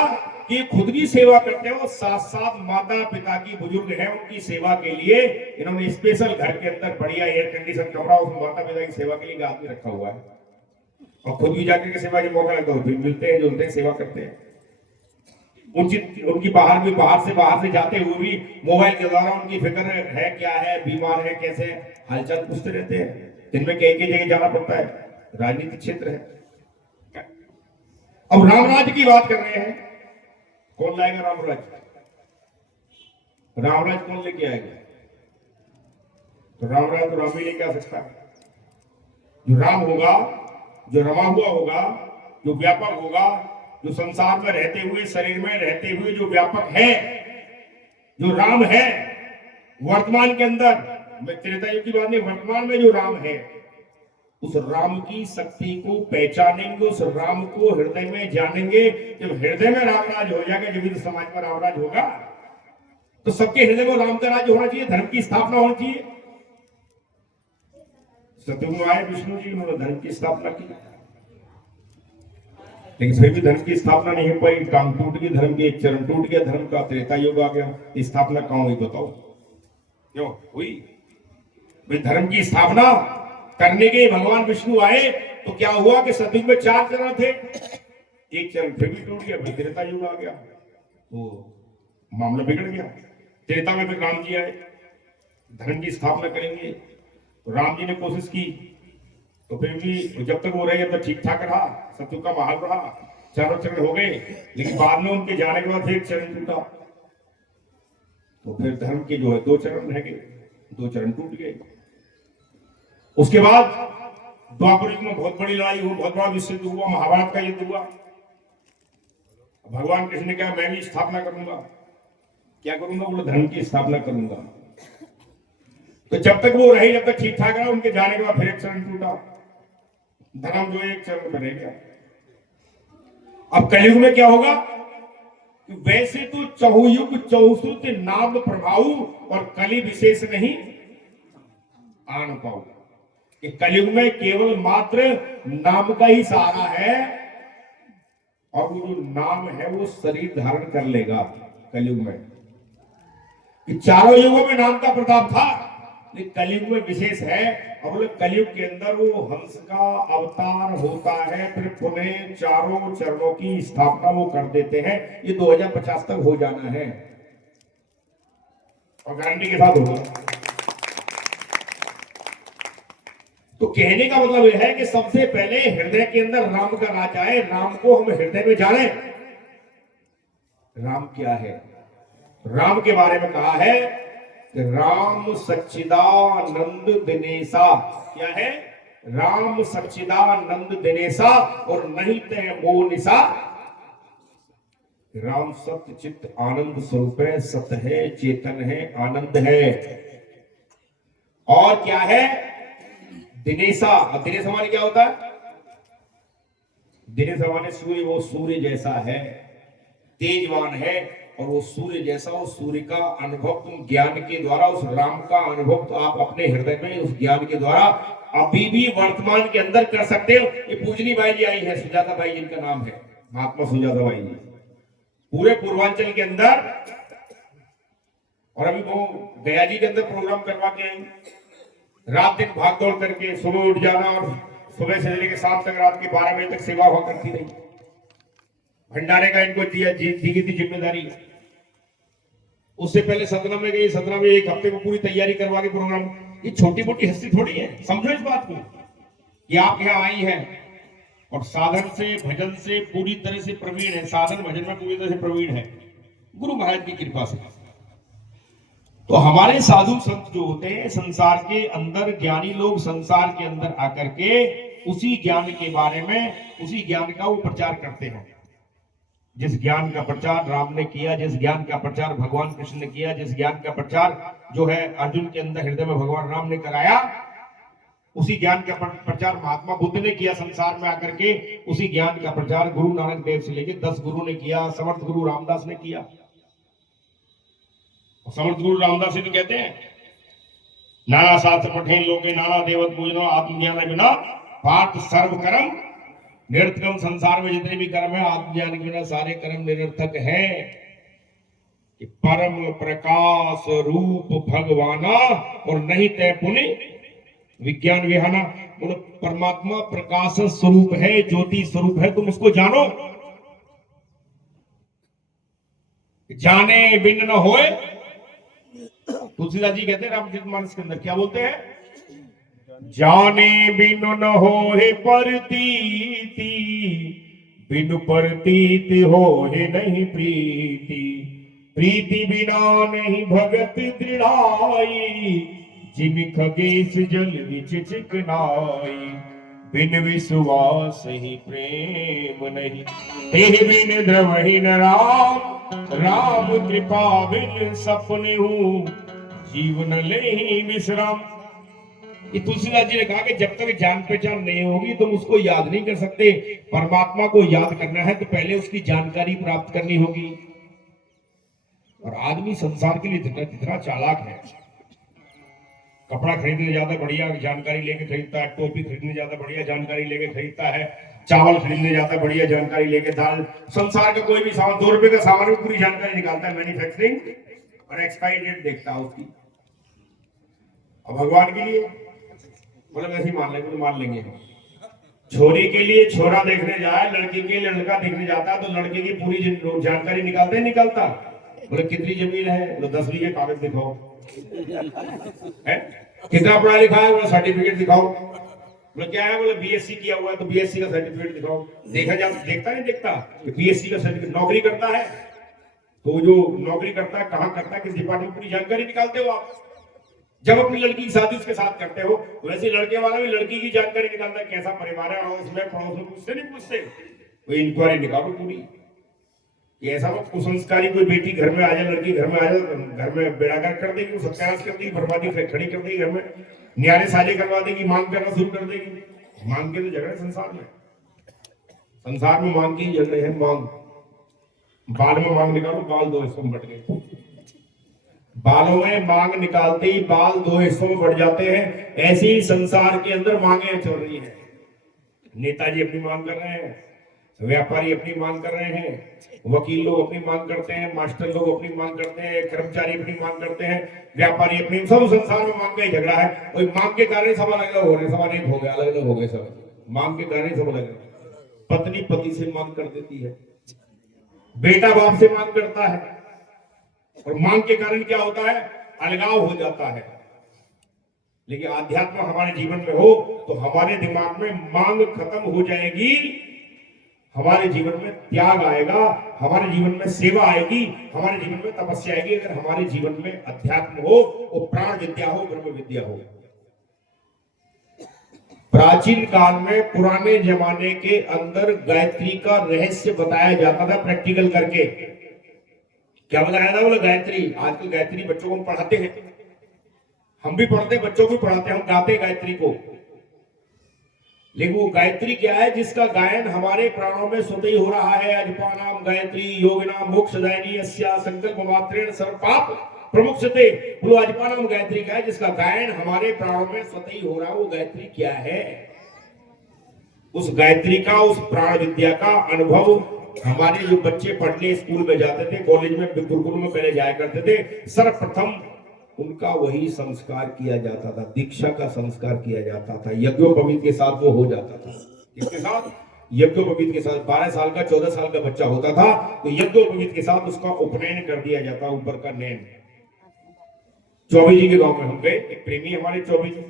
कि खुद की सेवा करते हैं, और साथ साथ माता पिता की, बुजुर्ग हैं, उनकी सेवा के लिए इन्होंने स्पेशल घर के अंदर बढ़िया एयर कंडीशन कमरा, उसमें माता पिता की सेवा के लिए आदमी रखा हुआ है। और खुद भी जाकर के सेवा के मौका लगता है, मिलते हैं, जुलते हैं, सेवा करते हैं। उनकी बाहर से जाते हुए भी मोबाइल के द्वारा उनकी फिक्र है, क्या है, बीमार है, कैसे है, हालचाल पूछते रहते हैं। दिन में कई जगह जाना पड़ता है, राजनीतिक क्षेत्र है। अब रामराज की बात कर रहे हैं, कौन लाएगा रामराज? रामराज कौन लेके आएगा? तो रामराज तो राम ही लेके आ सकता है। जो राम होगा, जो रमा हुआ होगा, जो व्यापक होगा, जो संसार में रहते हुए, शरीर में रहते हुए जो व्यापक है, जो राम है वर्तमान के अंदर, मैं त्रेता युग की बात नहीं, वर्तमान में जो राम है, उस राम की शक्ति को पहचानेंगे, उस राम को हृदय में जानेंगे। जब हृदय में रामराज हो जाएगा, जब भी समाज में रामराज होगा, तो सबके हृदय में राम का राज होना चाहिए, धर्म की स्थापना होनी चाहिए। सतयुग में आए विष्णु जी, उन्होंने धर्म की स्थापना की, लेकिन फिर भी धर्म की स्थापना नहीं हो पाई। टांग टूट गई धर्म की, एक चरण टूट गया धर्म का, त्रेता युग आ गया। स्थापना कहां हुई बताओ? क्यों हुई भाई? धर्म की स्थापना करने के भगवान विष्णु आए, तो क्या हुआ कि सतयुग में 4 चरण थे, एक चरण फिर भी टूट गया, फिर त्रेता युग आ गया, तो मामला बिगड़ गया। त्रेता में फिर राम जी आए, धर्म की स्थापना करेंगे। तो राम जी ने कोशिश की, तो फिर भी जब तक वो रहे तब ठीक ठाक रहा, सतयुग का माहौल रहा, चारों चरण हो गए। लेकिन बाद में उनके जाने के बाद एक चरण टूटा, तो फिर धर्म के जो है 2 चरण रह गए, 2 चरण टूट गए। उसके बाद द्वापर युग में बहुत बड़ी लड़ाई हुई, बहुत बड़ा विश्व युद्ध हुआ, महाभारत का युद्ध हुआ। भगवान कृष्ण ने कहा मैं भी स्थापना करूंगा। क्या करूंगा? बोले धर्म की स्थापना करूंगा। तो जब तक वो रहे, जब तक ठीक ठाक रहा, उनके जाने के बाद फिर एक चरण टूटा, धर्म जो एक चरण बने गया। अब कलयुग में क्या होगा? वैसे तो चहुयुग चहुसुत नाम प्रभाव, और कलि विशेष नहीं आन पाऊ। कि कलयुग में केवल मात्र नाम का ही सहारा है, और वो जो नाम है वो शरीर धारण कर लेगा कलयुग में। कि चारों युगों में नाम का प्रताप था, लेकिन कलयुग में विशेष है। और बोले कलयुग के अंदर वो हंस का अवतार होता है, फिर पुनः चारों चरणों की स्थापना वो कर देते हैं। ये 2050 तक हो जाना है, और गारंटी के साथ होगा। तो कहने का मतलब यह है कि सबसे पहले हृदय के अंदर राम का राज आए, राम को हम हृदय में जाने। राम क्या है? राम के बारे में कहा है कि राम सच्चिदानंद दिनेशा। क्या है? राम सच्चिदानंद दिनेसा और नहीं ते मो निशा। राम सत्य चित्त आनंद स्वरूप है, सत्य है, चेतन है, आनंद है। और क्या है? दिनेशा। अब दिनेशा माने क्या होता है? दिनेशा माने सूर्य, वो सूर्य जैसा है, तेजवान है, और वो सूर्य जैसा, उस सूर्य का अनुभव तुम ज्ञान के द्वारा, उस राम का अनुभव तो आप अपने हृदय में उस ज्ञान के द्वारा अभी भी वर्तमान के अंदर कर सकते हो। ये पूजनी बाई जी आई है, सुजाता बाई जिनका नाम है, महात्मा सुजाता बाई जी, पूरे पूर्वांचल के अंदर। और अभी वो गया जी के अंदर प्रोग्राम करवा के आई, रात दिन भाग दौड़ करके, सुबह उठ जाना और सुबह से लेकर शाम तक, रात के 12 बजे तक सेवा हुआ करती रही। भंडारे का इनको दिया दी गई थी जिम्मेदारी। उससे पहले सतना में गई, सतना में एक हफ्ते में पूरी तैयारी करवा के प्रोग्राम। ये छोटी मोटी हस्ती थोड़ी है, समझो इस बात को। ये आप यहाँ आई हैं और साधन से भजन से पूरी तरह से प्रवीण है, साधन भजन में पूरी तरह से प्रवीण है, गुरु महाराज की कृपा से। तो हमारे साधु संत जो होते हैं संसार के अंदर, ज्ञानी लोग संसार के अंदर आकर के उसी ज्ञान के बारे में, उसी ज्ञान का वो प्रचार करते हैं। जिस ज्ञान का प्रचार राम ने किया, जिस ज्ञान का प्रचार भगवान कृष्ण ने किया, जिस ज्ञान का प्रचार जो है अर्जुन के अंदर हृदय में भगवान राम ने कराया, उसी ज्ञान का प्रचार महात्मा बुद्ध ने किया संसार में आकर के। उसी ज्ञान का प्रचार गुरु नानक देव से लेकर 10 गुरु ने किया, समर्थ गुरु रामदास ने किया। समर्थ गुरु रामदास जी तो कहते हैं, नाना शास्त्र पठेन लोके नाना देवत पूजनो आत्मज्ञान बिना पार्थ सर्व कर्म निरर्थकम। संसार में जितने भी कर्म है आत्मज्ञान के बिना सारे कर्म निरर्थक है। परम प्रकाश रूप भगवाना और नहीं तय पुण्य विज्ञान विहाना। बोलो परमात्मा प्रकाश स्वरूप है, ज्योति स्वरूप है, तुम उसको जानो। जाने बिन न होए, तुलसीदास जी कहते हैं रामचरितमानस के अंदर, क्या बोलते हैं? जाने बिन न होए प्रतीति, बिनु प्रतीत होए नहीं प्रीति। प्रीति बिना नहीं भगत दृढ़ाई, जिमि खगेश जल विच चिकनाई। बिन विश्वास ही प्रेम नहीं, तेह बिन द्रवहीन राम। राम कृपा बिन सपने हूँ, जीवन ले ही विश्राम। ये तुलसीदास जी ने कहा कि जब तक जान पहचान नहीं होगी तुम उसको याद नहीं कर सकते। परमात्मा को याद करना है तो पहले उसकी जानकारी प्राप्त करनी होगी। और आदमी संसार के लिए जितना चालाक है, कपड़ा खरीदने ज्यादा बढ़िया जानकारी लेके खरीदता है, टोपी खरीदने ज्यादा बढ़िया जानकारी लेके खरीदता है, चावल खरीदने ज्यादा बढ़िया जानकारी लेके, दाल, संसार का कोई भी सामान, 2 रुपए का सामान में पूरी जानकारी निकालता है, मैन्युफैक्चरिंग और एक्सपायरी डेट देखता है उसकी। और भगवान के लिए बोले वैसे ही मान लेंगे, तो मान लेंगे। छोरी के लिए छोरा देखने जाए, लड़की के लिए लड़का देखने जाता है, तो लड़के की पूरी जानकारी निकालता है, निकालता। बोले कितनी जमीन है? बोले 10 बीघे, कागज दिखाओ। है कितना पढ़ा लिखा है? बोले सर्टिफिकेट दिखाओ। बोले क्या है? बोले बीएससी किया हुआ है, तो बीएससी का सर्टिफिकेट दिखाओ। देखता नहीं देखता बीएससी का सर्टिफिकेट। नौकरी करता है तो जो नौकरी करता है, कहाँ करता है, किस डिपार्टमेंट, पूरी जानकारी निकालते हो आप। जब अपनी लड़की की शादी उसके साथ करते हो, वैसे लड़के वाला भी लड़की की जानकारी निकालता है, कैसा परिवार है, और उसमें पड़ोस में पूछते नहीं पूछते, वो इंक्वायरी निकालो पूरी। ऐसा वो कुसंस्कारी कोई बेटी घर में आ जाए, लड़की घर में आ जाए, घर में बेड़ागर कर देगी, वो सत्यानाश कर देगी, बर्बादी खड़ी कर देगी, घर में न्यारे साझे करवा देगी, मांग करना शुरू कर देगी। मांग के तो झगड़े संसार में, संसार में मांग की झगड़े हैं। मांग, बाल में मांग निकालो, बाल 2 हिस्सों में बट गए। बालों में मांग निकालते ही बाल 2 हिस्सों में बढ़ जाते हैं। ऐसे ही संसार के अंदर मांगे चल रही है। नेताजी अपनी मांग कर रहे हैं, व्यापारी अपनी मांग कर रहे हैं, वकील लोग अपनी मांग करते हैं, मास्टर लोग अपनी मांग करते हैं, कर्मचारी अपनी मांग करते हैं, व्यापारी अपनी, सब संसार में मांग का ही झगड़ा है। और मांग के कारण सब अलग अलग हो रहे, सब अनेक हो गए, अलग अलग हो गए सब। मांग के कारण सब अलग अलग। पत्नी पति से मांग कर देती है, बेटा बाप से मांग करता है, और मांग के कारण क्या होता है? अलगाव हो जाता है। लेकिन आध्यात्म हमारे जीवन में हो तो हमारे दिमाग में मांग खत्म हो जाएगी, हमारे जीवन में त्याग आएगा, हमारे जीवन में सेवा आएगी, हमारे जीवन में तपस्या आएगी। अगर हमारे जीवन में अध्यात्म हो, वो प्राण विद्या हो, ब्रह्म विद्या हो। प्राचीन काल में पुराने जमाने के अंदर गायत्री का रहस्य बताया जाता था प्रैक्टिकल करके। क्या बताया था? बोले गायत्री। आजकल गायत्री बच्चों को हम पढ़ाते हैं, हम भी पढ़ते, बच्चों को भी पढ़ाते, हम गाते गायत्री को। लेकिन वो गायत्री क्या है जिसका गायन हमारे प्राणों में स्वतः ही हो रहा है? अजपानाम गायत्री योगिनाम मोक्षदायिनी अस्या संकल्प मात्रेण सर्व पाप प्रमुक्षते। वो अजपानाम गायत्री क्या है जिसका गायन हमारे प्राणों में स्वतः ही हो रहा है? वो गायत्री क्या है? उस गायत्री का, उस प्राण विद्या का अनुभव हमारे जो बच्चे पढ़ने स्कूल में जाते थे, कॉलेज में, गुरुकुल में पहले जाया करते थे, सर्वप्रथम उनका वही संस्कार किया जाता था, दीक्षा का संस्कार किया जाता था। यज्ञोपवीत के साथ वो हो जाता था। इसके साथ यज्ञोपवीत के साथ 12 साल का 14 साल का बच्चा होता था तो यज्ञोपवीत के साथ उसका उपनयन कर दिया जाता, ऊपर का नयन। चौबे जी के गांव में हम गए, एक प्रेमी हमारे चौबे जी,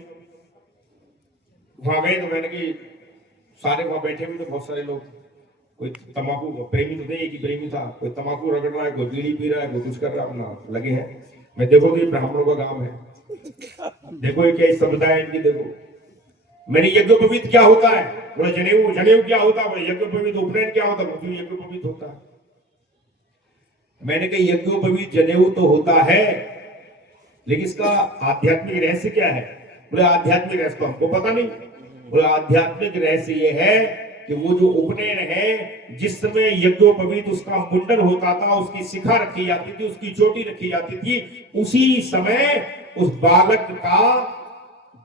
वहां गए तो मैंने कि सारे वहां बैठे हुए तो बहुत सारे लोग, कोई तंबाकू प्रेमी तो नहीं, एक ही प्रेमी था, कोई तंबाकू रगड़ रहा है, कोई बीड़ी पी रहा है, कोई कुछ कर रहा है, अपना लगे हैं। मैं देखो कि ब्राह्मणों का गांव है, देखो ये क्या समुदाय है इनकी, देखो। मैंने यज्ञोपवीत क्या होता है? बोले जनेऊ। जनेऊ क्या होता है? बोले यज्ञोपवीत। उपनयन क्या होता है? यज्ञोपवीत होता है। मैंने कहा यज्ञोपवीत जनेऊ तो होता है, लेकिन इसका आध्यात्मिक रहस्य क्या है? बोले आध्यात्मिक रहस्य तो हमको पता नहीं। बोले आध्यात्मिक रहस्य ये है कि वो जो उपनयन है, जिस समय यज्ञोपवीत उसका मुंडन होता था, उसकी शिखा रखी जाती थी, उसकी चोटी रखी जाती थी, उसी समय उस बालक का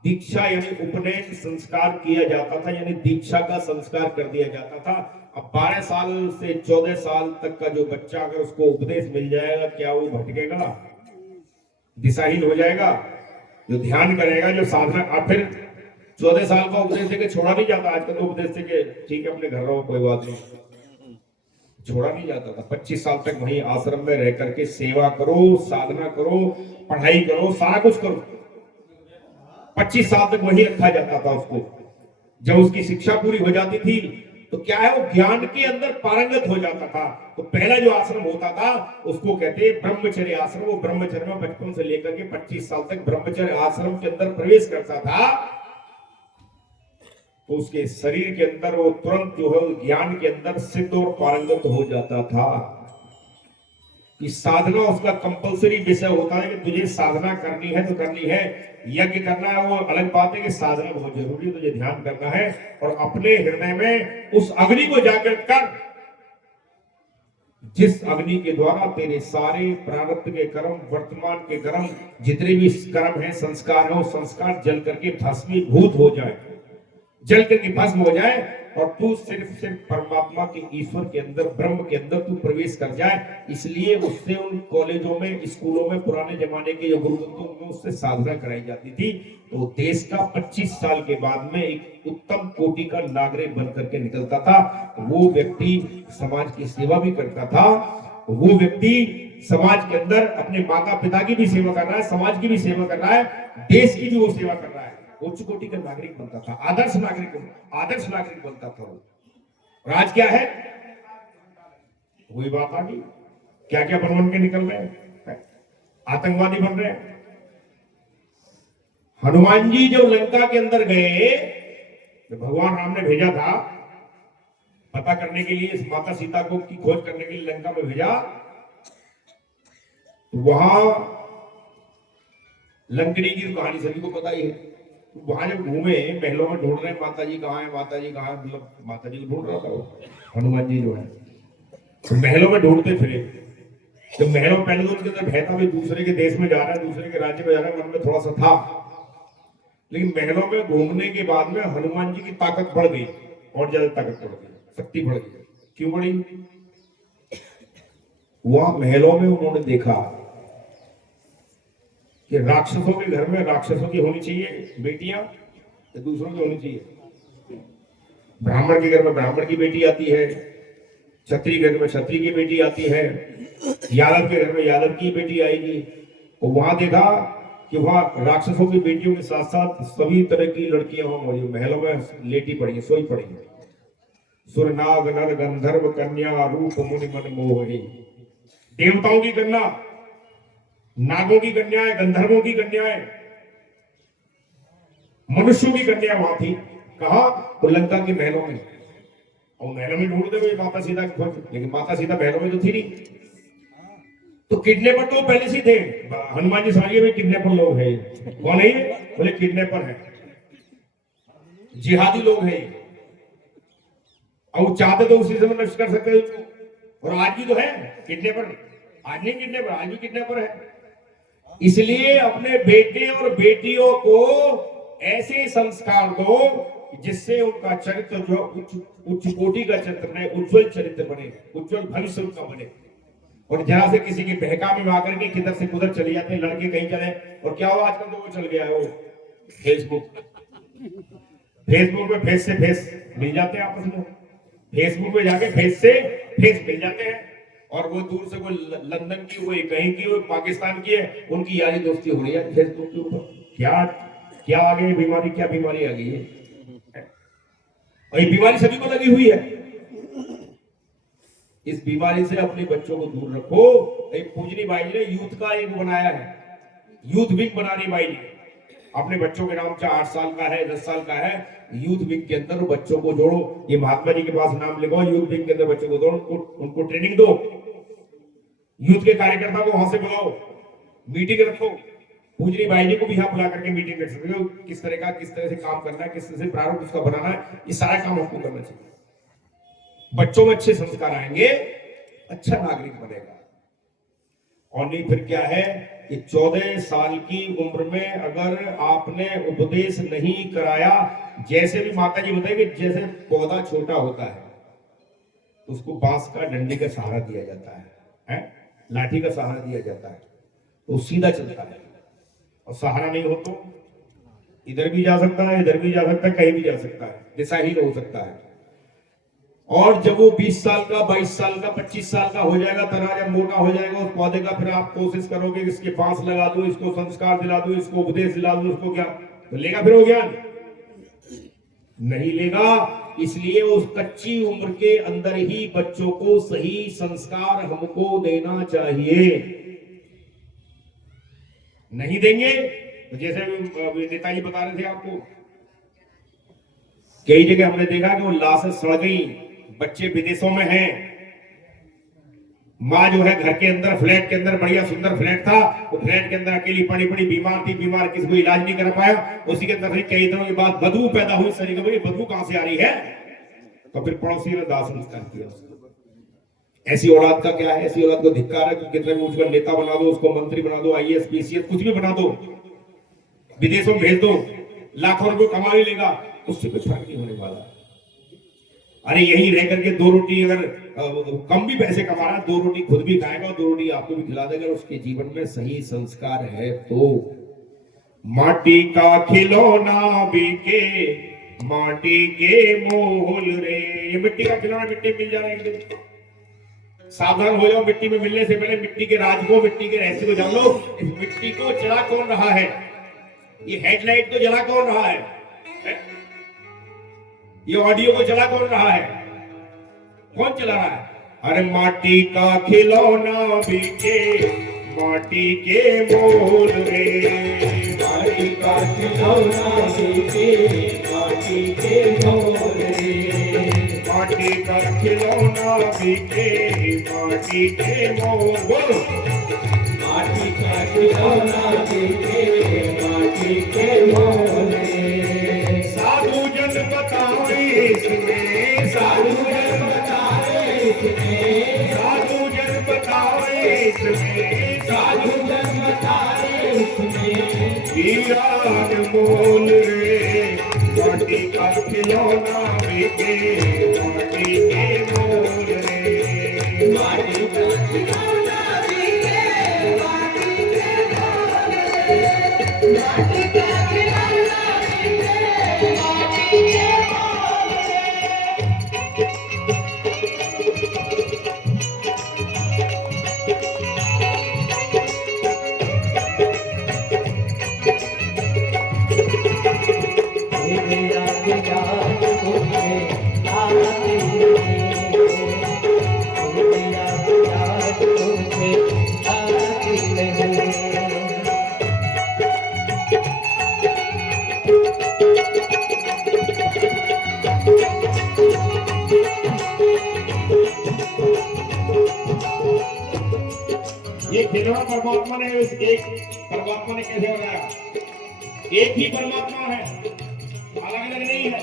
दीक्षा यानी उपनयन संस्कार किया जाता था, यानी दीक्षा का संस्कार कर दिया जाता था। अब 12 साल से 14 साल तक का जो बच्चा, अगर उसको उपदेश मिल जाएगा, क्या वो भटकेगा, दिशाहीन हो जाएगा? जो ध्यान करेगा, जो साधना, अब फिर 14 साल का उपदेश देके छोड़ा नहीं जाता। आजकल तो उपदेश देके ठीक है अपने घर रहो, कोई बात नहीं, छोड़ा नहीं जाता था। 25 साल तक वहीं आश्रम में रह करके सेवा करो, साधना करो, पढ़ाई करो, सारा कुछ करो। 25 साल तक वहीं रखा जाता था उसको। जब उसकी शिक्षा पूरी हो जाती थी तो क्या है, वो ज्ञान के अंदर पारंगत हो जाता था। तो पहला जो आश्रम होता था उसको कहते हैं ब्रह्मचर्य आश्रम। वो ब्रह्मचर्य में बचपन से लेकर के 25 साल तक ब्रह्मचर्य आश्रम के अंदर प्रवेश करता था तो उसके शरीर के अंदर वो तुरंत जो है ज्ञान के अंदर सिद्ध और पारंगत हो जाता था। कि साधना उसका कंपलसरी विषय होता है कि तुझे साधना करनी है तो करनी है, यज्ञ करना है वो अलग बात है, कि साधना बहुत जरूरी है, तुझे ध्यान करना है और अपने हृदय में उस अग्नि को जागृत कर, जिस अग्नि के द्वारा तेरे सारे प्रारब्ध के कर्म, वर्तमान के कर्म, जितने भी कर्म है, संस्कार है, वो संस्कार जल करके भस्मीभूत हो जाए, जल करके भस्म हो जाए और तू सिर्फ परमात्मा के, ईश्वर के अंदर, ब्रह्म के अंदर तू प्रवेश कर जाए। इसलिए उससे उन कॉलेजों में, स्कूलों में, पुराने जमाने के जो गुरुकुलों में उससे साधना कराई जाती थी। तो देश का 25 साल के बाद में एक उत्तम कोटि का नागरिक बन करके निकलता था। वो व्यक्ति समाज की सेवा भी करता था, वो व्यक्ति समाज के अंदर अपने माता पिता की भी सेवा कर रहा है, समाज की भी सेवा कर रहा है, देश की भी वो सेवा कर रहा है। उच्च कोटि का नागरिक बनता था, आदर्श नागरिक बनता था वो। और आज क्या है, वही बात आ गई, क्या क्या बन के निकल रहे हैं, आतंकवादी बन रहे हैं। हनुमान जी जब लंका के अंदर गए, तो भगवान राम ने भेजा था पता करने के लिए, इस माता सीता को की खोज करने के लिए लंका में भेजा। वहां लंकनी की कहानी सभी को पता ही है। वहां जब घूमे, महलों में ढूंढ रहे माता जी कहाँ है, माता जी कहाँ है, मतलब माता जी को ढूंढ रहा था वो हनुमान जी जो है, तो महलों में ढूंढते फिरे। तो महलों में पहले तो उनके अंदर भय था, भी दूसरे के देश में जा रहा है, दूसरे के राज्य में जा रहा है, मन में थोड़ा सा था। लेकिन महलों में घूमने के बाद में हनुमान जी की ताकत बढ़ गई, और ज्यादा ताकत बढ़ गई, शक्ति बढ़ गई। क्यों बढ़ी? वहां महलों में उन्होंने देखा कि राक्षसों के घर में राक्षसों की होनी चाहिए बेटियां, या दूसरों की होनी चाहिए। ब्राह्मण के घर में ब्राह्मण की बेटी आती है, क्षत्रिय के घर में क्षत्रिय की बेटी आती है, यादव के घर में यादव की बेटी आएगी। तो वहां देखा कि वहां राक्षसों की बेटियों के साथ साथ सभी तरह की लड़कियां वहां मौजूद, महलों में लेटी पड़ी है, सोई पड़ी है। सुर नाग नर गंधर्व कन्या रूप मुनि मन मोहिनी। देवताओं की कन्या, नागों की कन्याएं, गंधर्वों की कन्याएं, मनुष्यों की कन्या वहां थी। कहा? तो लंका के महलों में। और महलों में ढूंढते हुए माता सीता की खोज, लेकिन माता सीता महलों में तो थी नहीं। तो किडनैपर तो पहले से थे। हनुमान जी समझिए भाई किडनैपर लोग हैं। कौन है ये? बोले किडनैपर है, जिहादी लोग हैं। और चाहते तो उसी समय नष्ट कर सकते हैं। और आज भी तो है किडनैपर, आज नहीं किडनैपर, आज भी किडनैपर है। इसलिए अपने बेटे और बेटियों को ऐसे संस्कार दो जिससे उनका चरित्र जो उच्च कोटि का चरित्र बने, उज्जवल चरित्र बने, उज्जवल भविष्य उनका बने। और जरा से किसी की बहकावे में आकर के किधर से उधर चले जाते हैं लड़के, कहीं चले। और क्या हुआ आजकल? तो वो चल गया है वो फेसबुक में फेस से फेस मिल जाते हैं आपस में। फेसबुक में जाके फेस से फेस मिल जाते हैं। और वो दूर से कोई लंदन की, कोई कहीं की, कोई पाकिस्तान की है, उनकी यारी दोस्ती हो रही है फेसबुक के ऊपर। क्या आ गई बीमारी, क्या बीमारी आ गई है? और ये बीमारी सभी को लगी हुई है। इस बीमारी से अपने बच्चों को दूर रखो। एक पूजनी बाई ने यूथ का एक बनाया है, यूथ विंग बना रही बाई ने। अपने बच्चों के नाम, चाहे 8 साल का है, 10 साल का है, यूथ विंग के अंदर बच्चों को जोड़ो। ये महात्मा जी के पास नाम लिखो, यूथ विंग के अंदर बच्चों को जोड़ो, उनको ट्रेनिंग दो। यूथ के कार्यकर्ता को वहां से बुलाओ, मीटिंग रखो। पूजनी बाई जी को भी यहाँ बुला करके मीटिंग रख सकते हो। किस तरह से काम करना है, किस तरह से प्रारूप उसका बनाना है, ये सारा काम आपको करना चाहिए। बच्चों में अच्छे संस्कार आएंगे, अच्छा नागरिक बनेगा। और नहीं फिर क्या है कि 14 साल की उम्र में अगर आपने उपदेश नहीं कराया, जैसे भी माता जी बताएंगे, जैसे पौधा छोटा होता है तो उसको बांस का डंडे का सहारा दिया जाता है, लाठी का सहारा दिया जाता है, तो सीधा चलता है। और सहारा नहीं हो तो इधर भी जा सकता है, इधर भी जा सकता है, कहीं भी जा सकता है, दिशाहीन हो सकता है। और जब वो 20 साल का, 22 साल का, 25 साल का हो जाएगा, तना जब मोटा हो जाएगा उस पौधे का, फिर आप कोशिश करोगे इसके बांस लगा दो, इसको संस्कार दिला दो, इसको उपदेश दिला दो, उसको क्या तो लेगा फिर वो ज्ञान? नहीं लेगा। इसलिए उस कच्ची उम्र के अंदर ही बच्चों को सही संस्कार हमको देना चाहिए। नहीं देंगे तो जैसे नेताजी बता रहे थे आपको, कई जगह हमने देखा कि वो लाशें सड़ गई, बच्चे विदेशों में हैं, माँ जो है घर के अंदर, फ्लैट के अंदर, बढ़िया सुंदर फ्लैट था, वो फ्लैट के अंदर अकेली पड़ी पड़ी बीमार थी, बीमार किसी को इलाज नहीं कर पाया। उसी के अंदर कई दिनों के बाद बदबू पैदा हुई शरीर में, बदबू कहां से आ रही है? तो फिर पड़ोसी ने दाह संस्कार किया। ऐसी औलाद का क्या है? ऐसी औलाद को धिक्कार है। कितने भी उसको नेता बना दो, उसको मंत्री बना दो, IAS PCS कुछ भी बना दो, विदेशों में भेज दो, लाखों रुपए कमा ही लेगा, उससे कुछ फर्क नहीं होने वाला। अरे यही रह करके 2 रोटी अगर कम भी पैसे कमा रहा है, 2 रोटी खुद भी खाएगा और 2 रोटी आपको भी खिला देगा, उसके जीवन में सही संस्कार है तो। माटी का खिलौना बिके, माटी के मोल रे। ये मिट्टी का खिलौना मिट्टी मिल जा रहा है, सावधान हो जाओ। मिट्टी में मिलने से पहले मिट्टी के राज को, मिट्टी के रहस्य को जान लो। इस मिट्टी को चला कौन रहा है? ये हेडलाइट को जला कौन रहा है? ये ऑडियो को चला कौन रहा है? कौन चला रहा है? अरे माटी का खिलौना बिके, माटी के मोल रे। माटी का खिलौना बिके, माटी के मोल रे। माटी का खिलौना बिके, माटी के मोल। बोलो, माटी का खिलौना बिके, माटी के मोल रे। साधु जन बताए इसमें, साधु जन बताए इसमें, साधु जन बताए इसमें, साधु जन बताए इसमें, हीरा मोल रे। माटी का खिलौना बिके, माटी के मोल रे। माटी का खिलौना बिके, माटी के मोल रे। माटी का खिलौना बिके, माटी के मोल रे। खिलौना परमात्मा ने उस एक परमात्मा ने कैसे बनाया? एक ही परमात्मा है, अलग अलग नहीं है।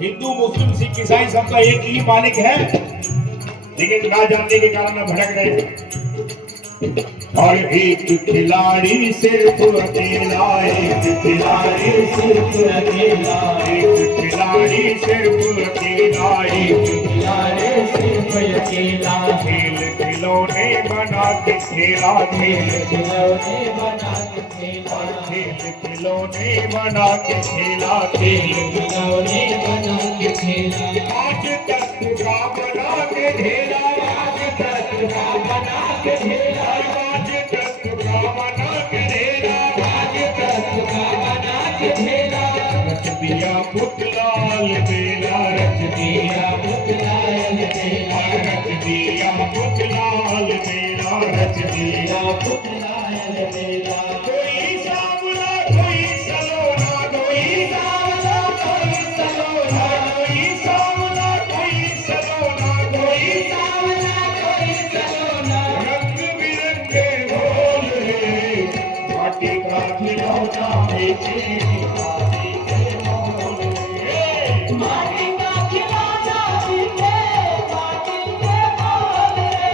हिंदू मुस्लिम सिख ईसाई सबका एक ही मालिक है, लेकिन ना जानने के कारण भटक रहे हैं। और एक खिलाड़ी सिर्फ अकेला, एक खिलाड़ी सिर्फ अकेला, एक खिलाड़ी सिर्फ अकेला, एक खिलाड़ी सिर्फ अकेला। खेल खिलौने बना के खेला, खेल खिलौने बना के खेला, खेल खिलौने बना के खेला, खेल खिलौने बना के खेला। आज तक का बना के ढेला, आज तक का बना के ढेला, आज तक का बना के ढेला, आज तक का बना के ढेला। रच दिया पुतलाल बेला, रच दिया पुतलाल बेला, रच दिया पुतलाल बेला, रच दिया पुतलाल बेला। कोई सांवला कोई सलोना, कोई सांवला कोई सलोना, कोई सांवला कोई सलोना, कोई सांवला कोई सलोना। रंग बिरंगे बोल रे, माटी का खिलौना बेचे माटी का खिलौना बिके, माटी के बोल रे,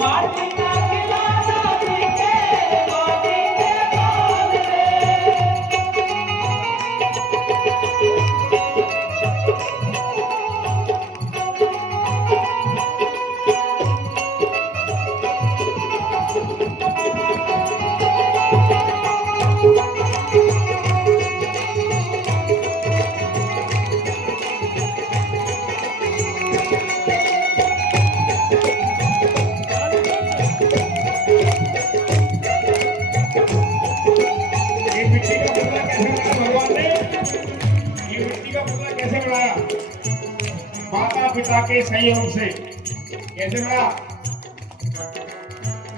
माटी का खिलौना बिके, माटी के बोल रे। ये मिट्टी का पुतला कैसे बनाया भगवान ने? ये मिट्टी का पुतला कैसे बनाया? माता पिता के सहयोग से कैसे बनाया?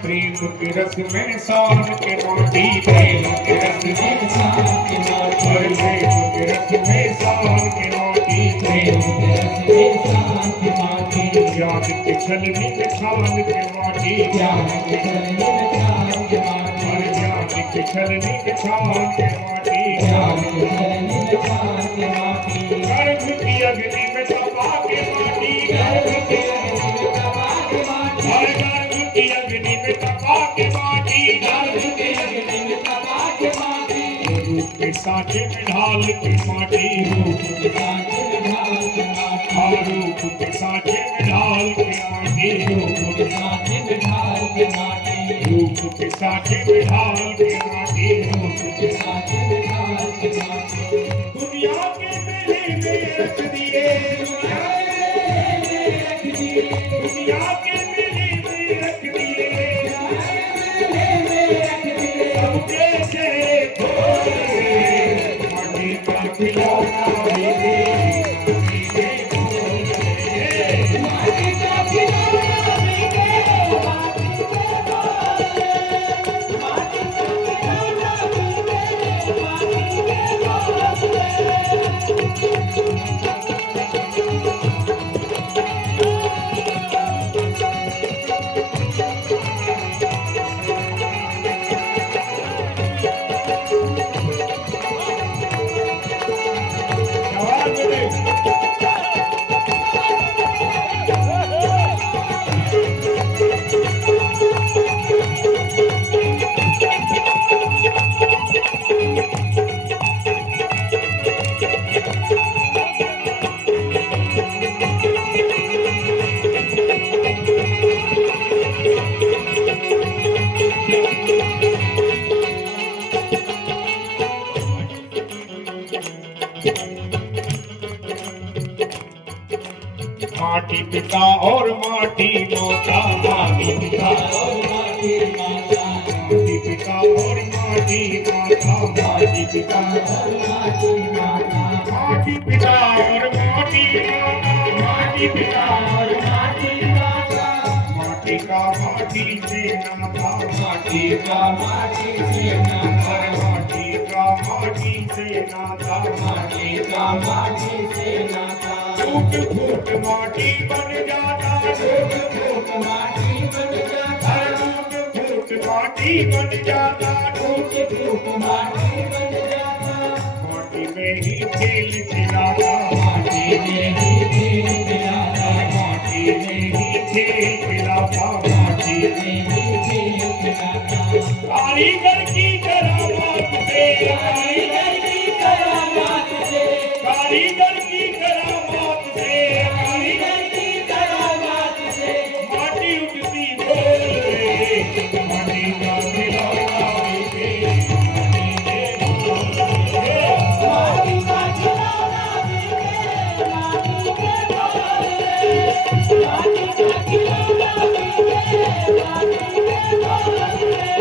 प्रेम के रस में सान के माटी, प्रेम के रस में सान के माटी, प्रेम के रस में सान के माटी, प्रेम के रस में सान के माटी। याद के छलनी में छान के माटी, याद के छलनी में छान के माटी, याद के छलनी में छान के माटी, याद के छलनी में छान के माटी। गर्भ की अग्नि में तपा के माटी, गर्भ की अग्नि में तपा के माटी, गर्भ की अग्नि में तपा के माटी, गर्भ की अग्नि में तपा के माटी। रूप के सांचे में ढाल के माटी, रूप के सांचे में ढाल के माटी, रूप के सांचे में ढाल के माटी, रूप के सांचे में ढाल के माटी, रूप के सांचे में ढाल के माटी, रूप के सांचे में ढाल के माटी। दुनिया के मेले में रख दिए, दुनिया में रख दिए, दुनिया के मेले में रख दिए, सबके चेहरे खोल रे, माटी का खिलौना बिके, माटी का खिलौना बिके, माटी के बोल रे, माटी का खिलौना बिके, माटी के बोल रे। माटी पिता और माटी माता, माटी पिता और माटी माता, माटी पिता और माटी माता, माटी पिता और माटी माता, माटी पिता और माटी माता, माटी पिता और माटी माता। माटी का माटी से नाता, माटी का माटी से नाता, माटी का माटी से नाता, माटी का माटी से नाता। फूट फूट माटी बन जाता, फूट फूट माटी बन जाता, फूट फूट माटी बन जाता, टूट टूट माटी बन जाता, माटी में ही खेल खिलाता, माटी में ही खेल खिलाता, माटी में ही खेल खिलाता, माटी में ही खेल खिलाता। कारीगर की करामात से, कारीगर की करामात से, कारीगर की करामात से, कारीगर की करामात से, माटी उठती बोल रे, माटी का खिलौना बिके, माटी का खिलौना बिके, माटी के बोल रे, माटी का खिलौना बिके, माटी के बोल रे।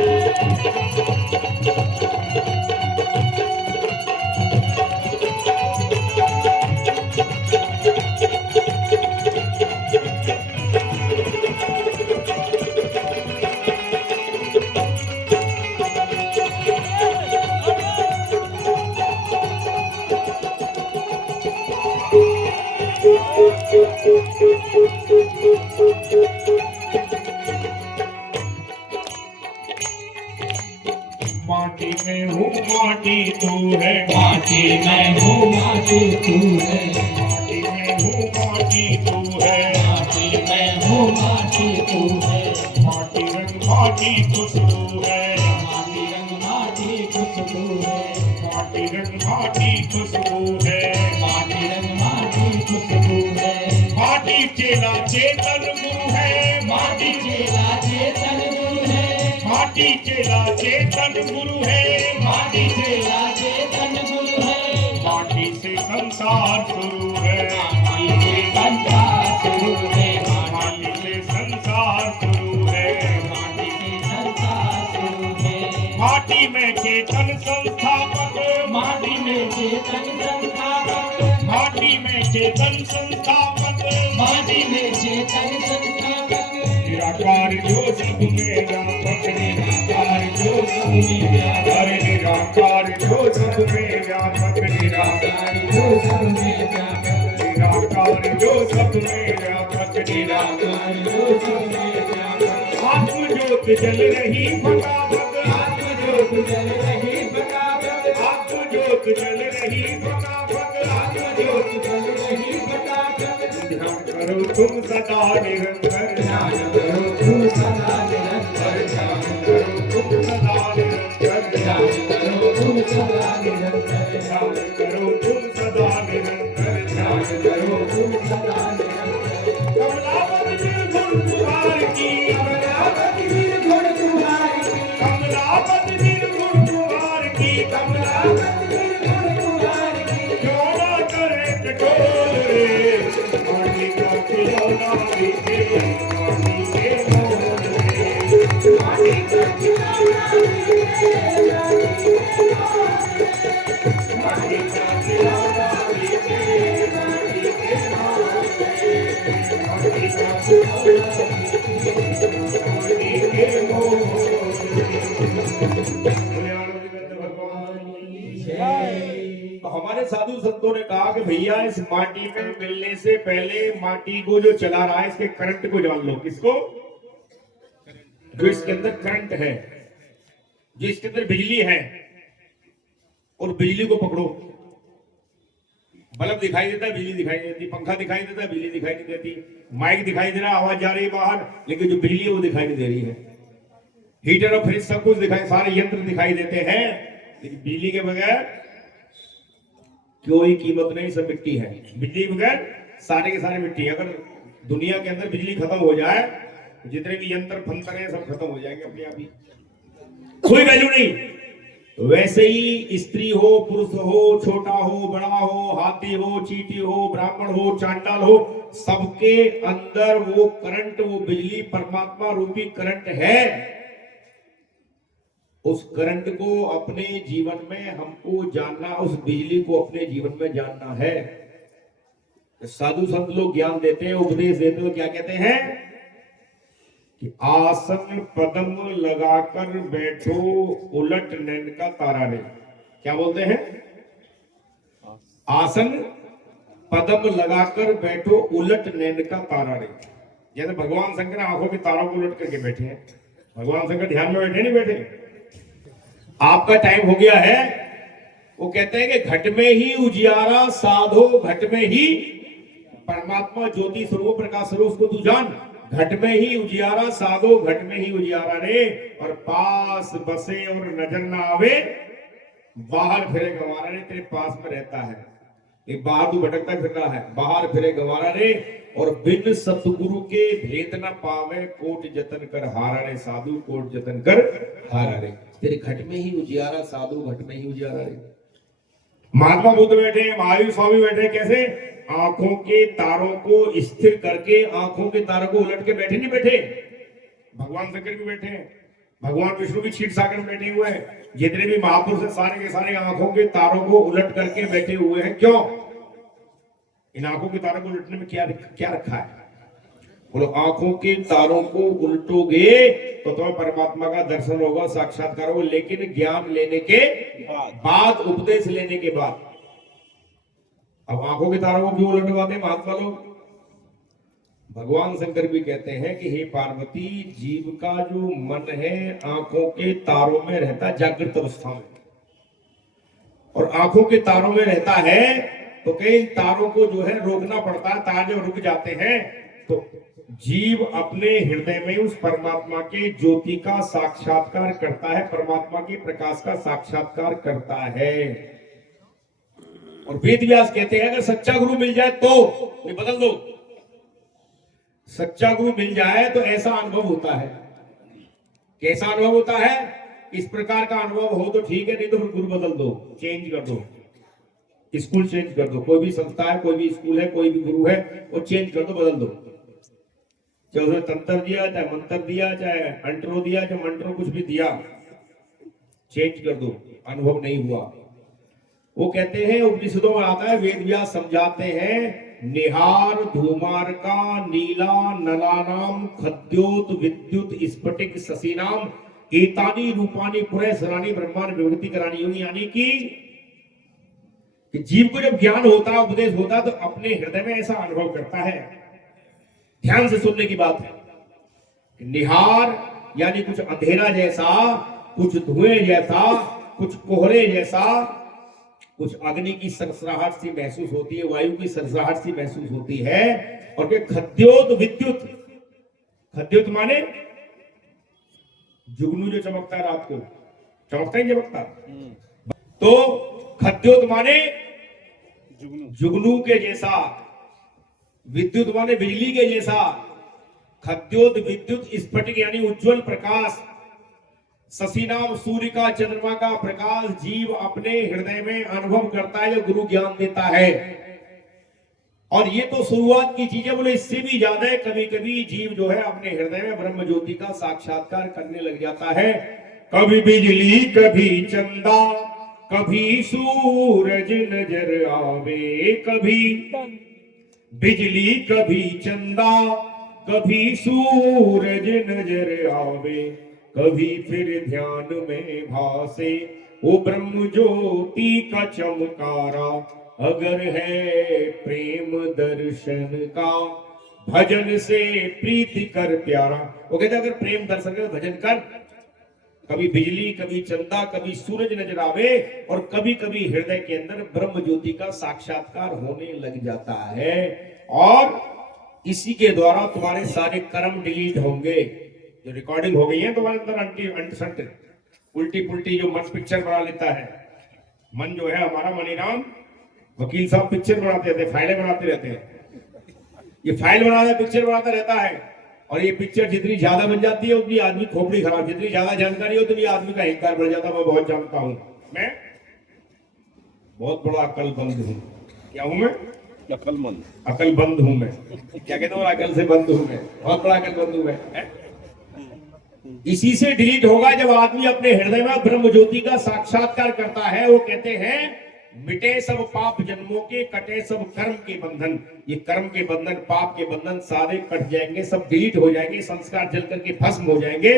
माटी में हूँ माटी तू है, माटी में हूँ माटी तू है, माटी में हूँ माटी तू है, माटी में हूँ माटी तू है, माटी रंग माटी खुशबू है, माटी रंग माटी खुशबू है, माटी रंग माटी खुशबू है, माटी रंग माटी खुशबू है, माटी चेला चेतन गुरु है, माटी चेला चेतन गुरु है, माटी चेला चेतन गुरु है, माटी चेला चेतन गुरु है, माटी से संसार शुरू है, माटी से संसार शुरू है, माटी से संसार शुरू है, माटी से संसार शुरू है, माटी में चेतन संस्थापक, माटी में चेतन संस्थापक, माटी में चेतन संस्थापक, माटी में चेतन संस्थापक, निराकार जो सब में व्यापक, निराकार जो सब में व्यापक, हरे निराकार जो सब में व्यापक, निराकार जो सब में व्यापक, निराकार जो सब में व्यापक, निराकार जो सब में व्यापक, आत्म ज्योत जल रही फटाफट, आत्म ज्योत जल रही फटाफट, आत्म ज्योत जल रही फटाफट, आत्म ज्योत जल रही फटाफट, ध्यान करो तुम सदा निरंतर, ध्यान करो तुम सदा निरंतर, ध्यान करो तुम सदा निरंतर, ध्यान करो तुम सदा निरंतर, ध्यान करो तुम सदा निरंतर, ध्यान करो तुम सदा निरंतर। कमलापति निर्गुण कुमार की, कमलापति निर्गुण कुमार की, कमलापति निर्गुण कुमार की, कमलापति निर्गुण कुमार की, क्यों ना करे टटोल रे, माटी का खिलौना बिके, माटी के मोल रे, माटी का खिलौना बिके, माटी के मोल रे, माटी का खिलौना बिके, माटी के मोल रे, माटी का खिलौना बिके, माटी के मोल रे। बोले आनंद भगवान की जय। तो हमारे साधु संतों ने कहा कि भैया इस माटी में मिलने से पहले माटी को जो चला रहा है इसके करंट को जान लो। किसको? जो इसके अंदर करंट है, जो इसके अंदर बिजली है, और बिजली को पकड़ो। बल्ब दिखाई देता है, बिजली दिखाई देती, पंखा दिखाई देता है, बिजली दिखाई नहीं देती, माइक दिखाई दे रहा है, आवाज जा रही है बाहर, लेकिन जो बिजली है वो दिखाई नहीं दे रही है। हीटर और फ्रिज सब कुछ दिखाई, सारे यंत्र दिखाई देते हैं, लेकिन बिजली के बगैर कोई कीमत नहीं, सब मिट्टी है। बिजली के बगैर सारे के सारे मिट्टी है। अगर दुनिया के अंदर बिजली खत्म हो जाए, जितने भी यंत्र फंतर हैं सब खत्म हो जाएंगे अपने आप ही, कोई वैल्यू नहीं। वैसे ही स्त्री हो, पुरुष हो, छोटा हो, बड़ा हो, हाथी हो, चींटी हो, ब्राह्मण हो, चांडाल हो, सबके अंदर वो करंट, वो बिजली परमात्मा रूपी करंट है। उस करंट को अपने जीवन में हमको जानना, उस बिजली को अपने जीवन में जानना है। साधु संत लोग ज्ञान देते हैं, उपदेश देते हैं, तो क्या कहते हैं कि आसन पदम लगाकर बैठो, उलट नैन का तारा रे। क्या बोलते हैं? आसन पदम लगाकर बैठो, उलट नैन का तारा रे। जैसे भगवान शंकर आंखों के तारों को उलट करके बैठे हैं। भगवान शंकर ध्यान में बैठे नहीं बैठे? आपका टाइम हो गया है। वो कहते हैं कि घट में ही उजियारा साधो, घट में ही परमात्मा ज्योति स्वरूप प्रकाश स्वरूप को तू जान। घट में ही उजियारा साधो, घट में ही उजियारा रे, और पास बसे और नजर ना आवे, बाहर फिरे गंवारा रे। तेरे पास में रहता है, एक बाहर तू भटकता फिर रहा है, बाहर फिरे गंवारा रे। और बिन सतगुरु के भेद न पावे, कोट जतन कर हारा रे साधु, कोट जतन कर हारा रे। तेरे घट में ही उजियारा साधु, घट में ही उजियारा रे। महात्मा बुद्ध बैठे, महावीर स्वामी बैठे, कैसे? आंखों के तारों को स्थिर करके, आंखों के तारों को उलट के बैठे नहीं बैठे? भगवान शंकर भी बैठे हैं, भगवान विष्णु भी क्षीर सागर में बैठे हुए हैं। जितने भी महापुरुष हैं सारे के सारे आंखों के तारों को उलट करके बैठे हुए हैं। क्यों? इन आंखों के तारों को उलटने में क्या रखा है? बोलो, आंखों के तारों को उल्टोगे तो तुम्हें परमात्मा का दर्शन होगा, साक्षात्कार होगा, लेकिन ज्ञान लेने के बाद, उपदेश लेने के बाद। अब आंखों के तारों को क्यों उलटवाते महात्मा लोग? भगवान शंकर भी कहते हैं कि हे पार्वती, जीव का जो मन है आंखों के तारों में रहता, जागृत अवस्था में, और आंखों के तारों में रहता है, तो कई तारों को जो है रोकना पड़ता है। तार जब रुक जाते हैं तो जीव अपने हृदय में उस परमात्मा के ज्योति का साक्षात्कार करता है, परमात्मा के प्रकाश का साक्षात्कार करता है। और वेद व्यास कहते हैं अगर सच्चा गुरु मिल जाए तो, नहीं बदल दो, सच्चा गुरु मिल जाए तो ऐसा अनुभव होता है। कैसा अनुभव होता है? इस प्रकार का अनुभव हो तो ठीक है, नहीं तो फिर गुरु बदल दो, चेंज कर दो, स्कूल चेंज कर दो। कोई भी संस्था है, कोई भी स्कूल है, कोई भी गुरु है, वो चेंज कर दो, बदल दो। चाहे उसने तंत्र दिया, चाहे मंत्र दिया, चाहे अंटरो दिया, चाहे मंत्रो कुछ भी दिया, चेंज कर दो, अनुभव नहीं हुआ। वो कहते हैं, उपनिषदों में आता है, वेद व्यास समझाते हैं, निहार धूमार का नीला नलानाम खद्योत विद्युत स्फटिक शशिनाम एतानी रूपानी पुरे सरानी ब्रह्मांड विभूति करानी होगी। यानी कि जीव को जब ज्ञान होता है, उपदेश होता है, तो अपने हृदय में ऐसा अनुभव करता है। ध्यान से सुनने की बात है। निहार यानी कुछ अंधेरा जैसा, कुछ धुएं जैसा, कुछ कोहरे जैसा, कुछ अग्नि की सरसराहट सी महसूस होती है, वायु की सरसराहट सी महसूस होती है। और के खद्योत विद्युत, खद्योत माने जुगनू जो चमकता है रात को, चमकता ही चमकता, तो खद्योत माने जुगनू के जैसा, विद्युत माने बिजली के जैसा। खद्योत विद्युत स्फटिक यानी उज्जवल प्रकाश, शशिनाम सूर्य का, चंद्रमा का प्रकाश जीव अपने हृदय में अनुभव करता है, जो गुरु ज्ञान देता है। और ये तो शुरुआत की चीजें, बोले इससे भी ज्यादा है। कभी कभी जीव जो है अपने हृदय में ब्रह्म ज्योति का साक्षात्कार करने लग जाता है। कभी बिजली, कभी चंदा, कभी सूरज नजर आवे, कभी बिजली, कभी चंदा, कभी सूरज नजर आवे, कभी फिर ध्यान में भासे वो ब्रह्म ज्योति का चमकारा। अगर है प्रेम दर्शन का, भजन से प्रीति कर प्यारा। वो कहते अगर प्रेम दर्शन कर, भजन कर। कभी बिजली, कभी चंदा, कभी सूरज नजर आवे, और कभी कभी हृदय के अंदर ब्रह्म ज्योति का साक्षात्कार होने लग जाता है। और इसी के द्वारा तुम्हारे सारे कर्म डिलीट होंगे। जो रिकॉर्डिंग हो गई है तुम्हारे अंदर अंट उल्टी पुल्टी, जो मन पिक्चर बना लेता है। मन जो है हमारा, मनीराम वकील साहब पिक्चर बनाते रहते हैं, फाइलें बनाते रहते हैं। ये फाइल बनाता है, पिक्चर बनाता रहता है, और ये पिक्चर जितनी ज्यादा बन जाती है उतनी आदमी खोपड़ी खराब, जितनी ज्यादा जानकारी हो उतनी आदमी का अहंकार बढ़ जाता है। मैं बहुत जानता हूं, मैं बहुत बड़ा अकलमंद हूं। क्या हूं मैं? अकलमंद, अकलबंद हूं मैं। क्या कहते हो? अकल से बंद हूं मैं, बहुत बड़ा अकलबंद हूं मैं। इसी से डिलीट होगा जब आदमी अपने हृदय में ब्रह्म ज्योति का साक्षात्कार करता है। वो कहते हैं, मिटे सब पाप जन्मों के, कटे सब कर्म के बंधन। ये कर्म के बंधन, पाप के बंधन सारे कट जाएंगे, सब डिलीट हो जाएंगे, संस्कार जल करके भस्म हो जाएंगे।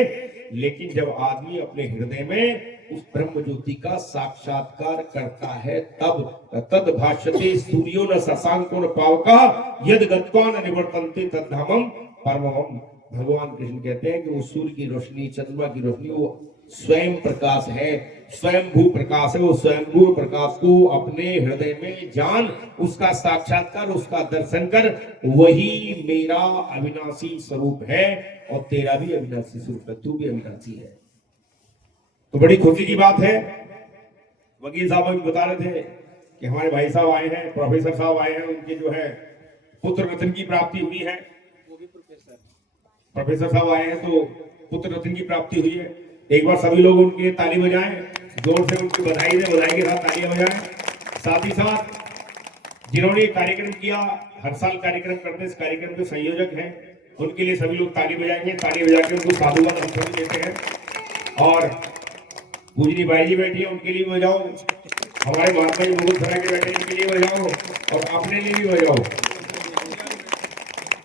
लेकिन जब आदमी अपने हृदय में उस ब्रह्म ज्योति का साक्षात्कार करता है, तब तद भाष्यते सूर्यो न शशांको न पावकः यद गत्वा न निवर्तन्ते तद्धामं परमम्। भगवान कृष्ण कहते हैं कि वो सूर्य की रोशनी, चंद्रमा की रोशनी, वो स्वयं प्रकाश है, स्वयंभू प्रकाश है। वो स्वयंभू प्रकाश को अपने हृदय में जान, उसका साक्षात्कार, उसका दर्शन कर, वही मेरा अविनाशी स्वरूप है और तेरा भी अविनाशी स्वरूप है, तू भी अविनाशी है। तो बड़ी खुशी की बात है। वकील साहब अभी बता रहे थे कि हमारे भाई साहब आए हैं, प्रोफेसर साहब आए हैं, उनके जो है पुत्र रत्न की प्राप्ति हुई है। प्रोफेसर साहब आए हैं तो पुत्र रत्न की प्राप्ति हुई है। एक बार सभी लोग उनके ताली बजाएं, जोर से उनकी बधाई दें, बधाई के साथ तालियां बजाएं। साथ ही साथ जिन्होंने ये कार्यक्रम किया, हर साल कार्यक्रम करते, इस कार्यक्रम के संयोजक हैं, उनके लिए सभी लोग ताली बजाएंगे। ताली बजा के उनको साधुवाद हम सभी देते हैं। और पूजनी बाई जी बैठी है, उनके लिए बजाओ। हमारे महात्मा जी मुकुट सराय के बैठे, इनके लिए बजाओ और अपने लिए भी बजाओ।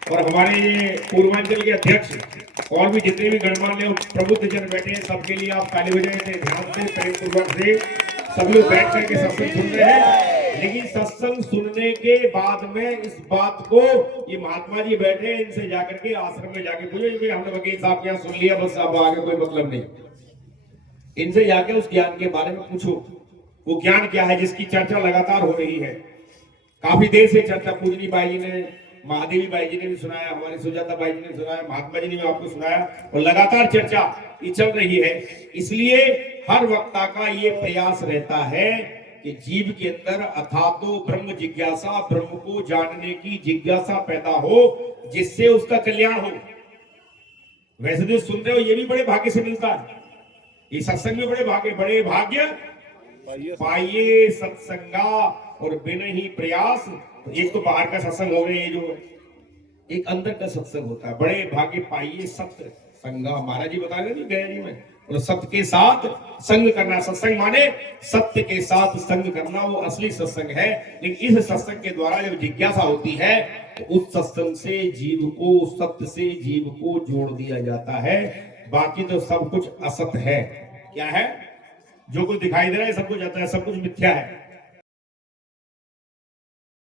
और हमारे ये पूर्वांचल के अध्यक्ष और भी जितने भी गणमान्य प्रबुद्ध जन बैठे हैं, सबके लिए आप ताली बजाएं थे, ध्यान से, प्रेम पूर्वक से। सभी लोग बैठ करके सत्संग सुन रहे हैं। लेकिन सत्संग सुनने के बाद में इस बात को, ये महात्मा जी बैठे हैं, इनसे जाकर के आश्रम में जाके पूछो कि हमने वकील साहब के यहाँ सुन लिया, बस अब आगे कोई मतलब नहीं। इनसे जाके उस ज्ञान के बारे में पूछो, वो ज्ञान क्या है जिसकी चर्चा लगातार हो रही है। काफी देर से चर्चा पूजनी बाई जी ने, महादेवी बाई जी ने भी सुनाया, हमारी सुजाता बाई जी ने सुनाया, महात्मा जी ने भी आपको सुनाया, और लगातार चर्चा ये चल रही है। इसलिए हर वक्ता का ये प्रयास रहता है कि जीव के अंदर अथातो ब्रह्म जिज्ञासा, ब्रह्म को जानने की जिज्ञासा पैदा हो, जिससे उसका कल्याण हो। वैसे जो सुन रहे हो ये भी बड़े भाग्य से मिलता है, ये सत्संग में बड़े भाग्य पाइए सत्संगा, और बिना ही प्रयास। एक तो बाहर का सत्संग हो गया, ये जो एक अंदर का सत्संग होता है, बड़े भाग्य पाइए सत्य संगा। महाराज जी बता रहे थे गया जी में, और सत्य के साथ संग करना। सत्संग माने सत्य के साथ संग करना, वो असली सत्संग है। लेकिन इस सत्संग के द्वारा जब जिज्ञासा होती है तो उस सत्संग से जीव को, सत्य से जीव को जोड़ दिया जाता है। बाकी तो सब कुछ असत है। क्या है? जो कुछ दिखाई दे रहा है सब कुछ आता है, सब कुछ मिथ्या है।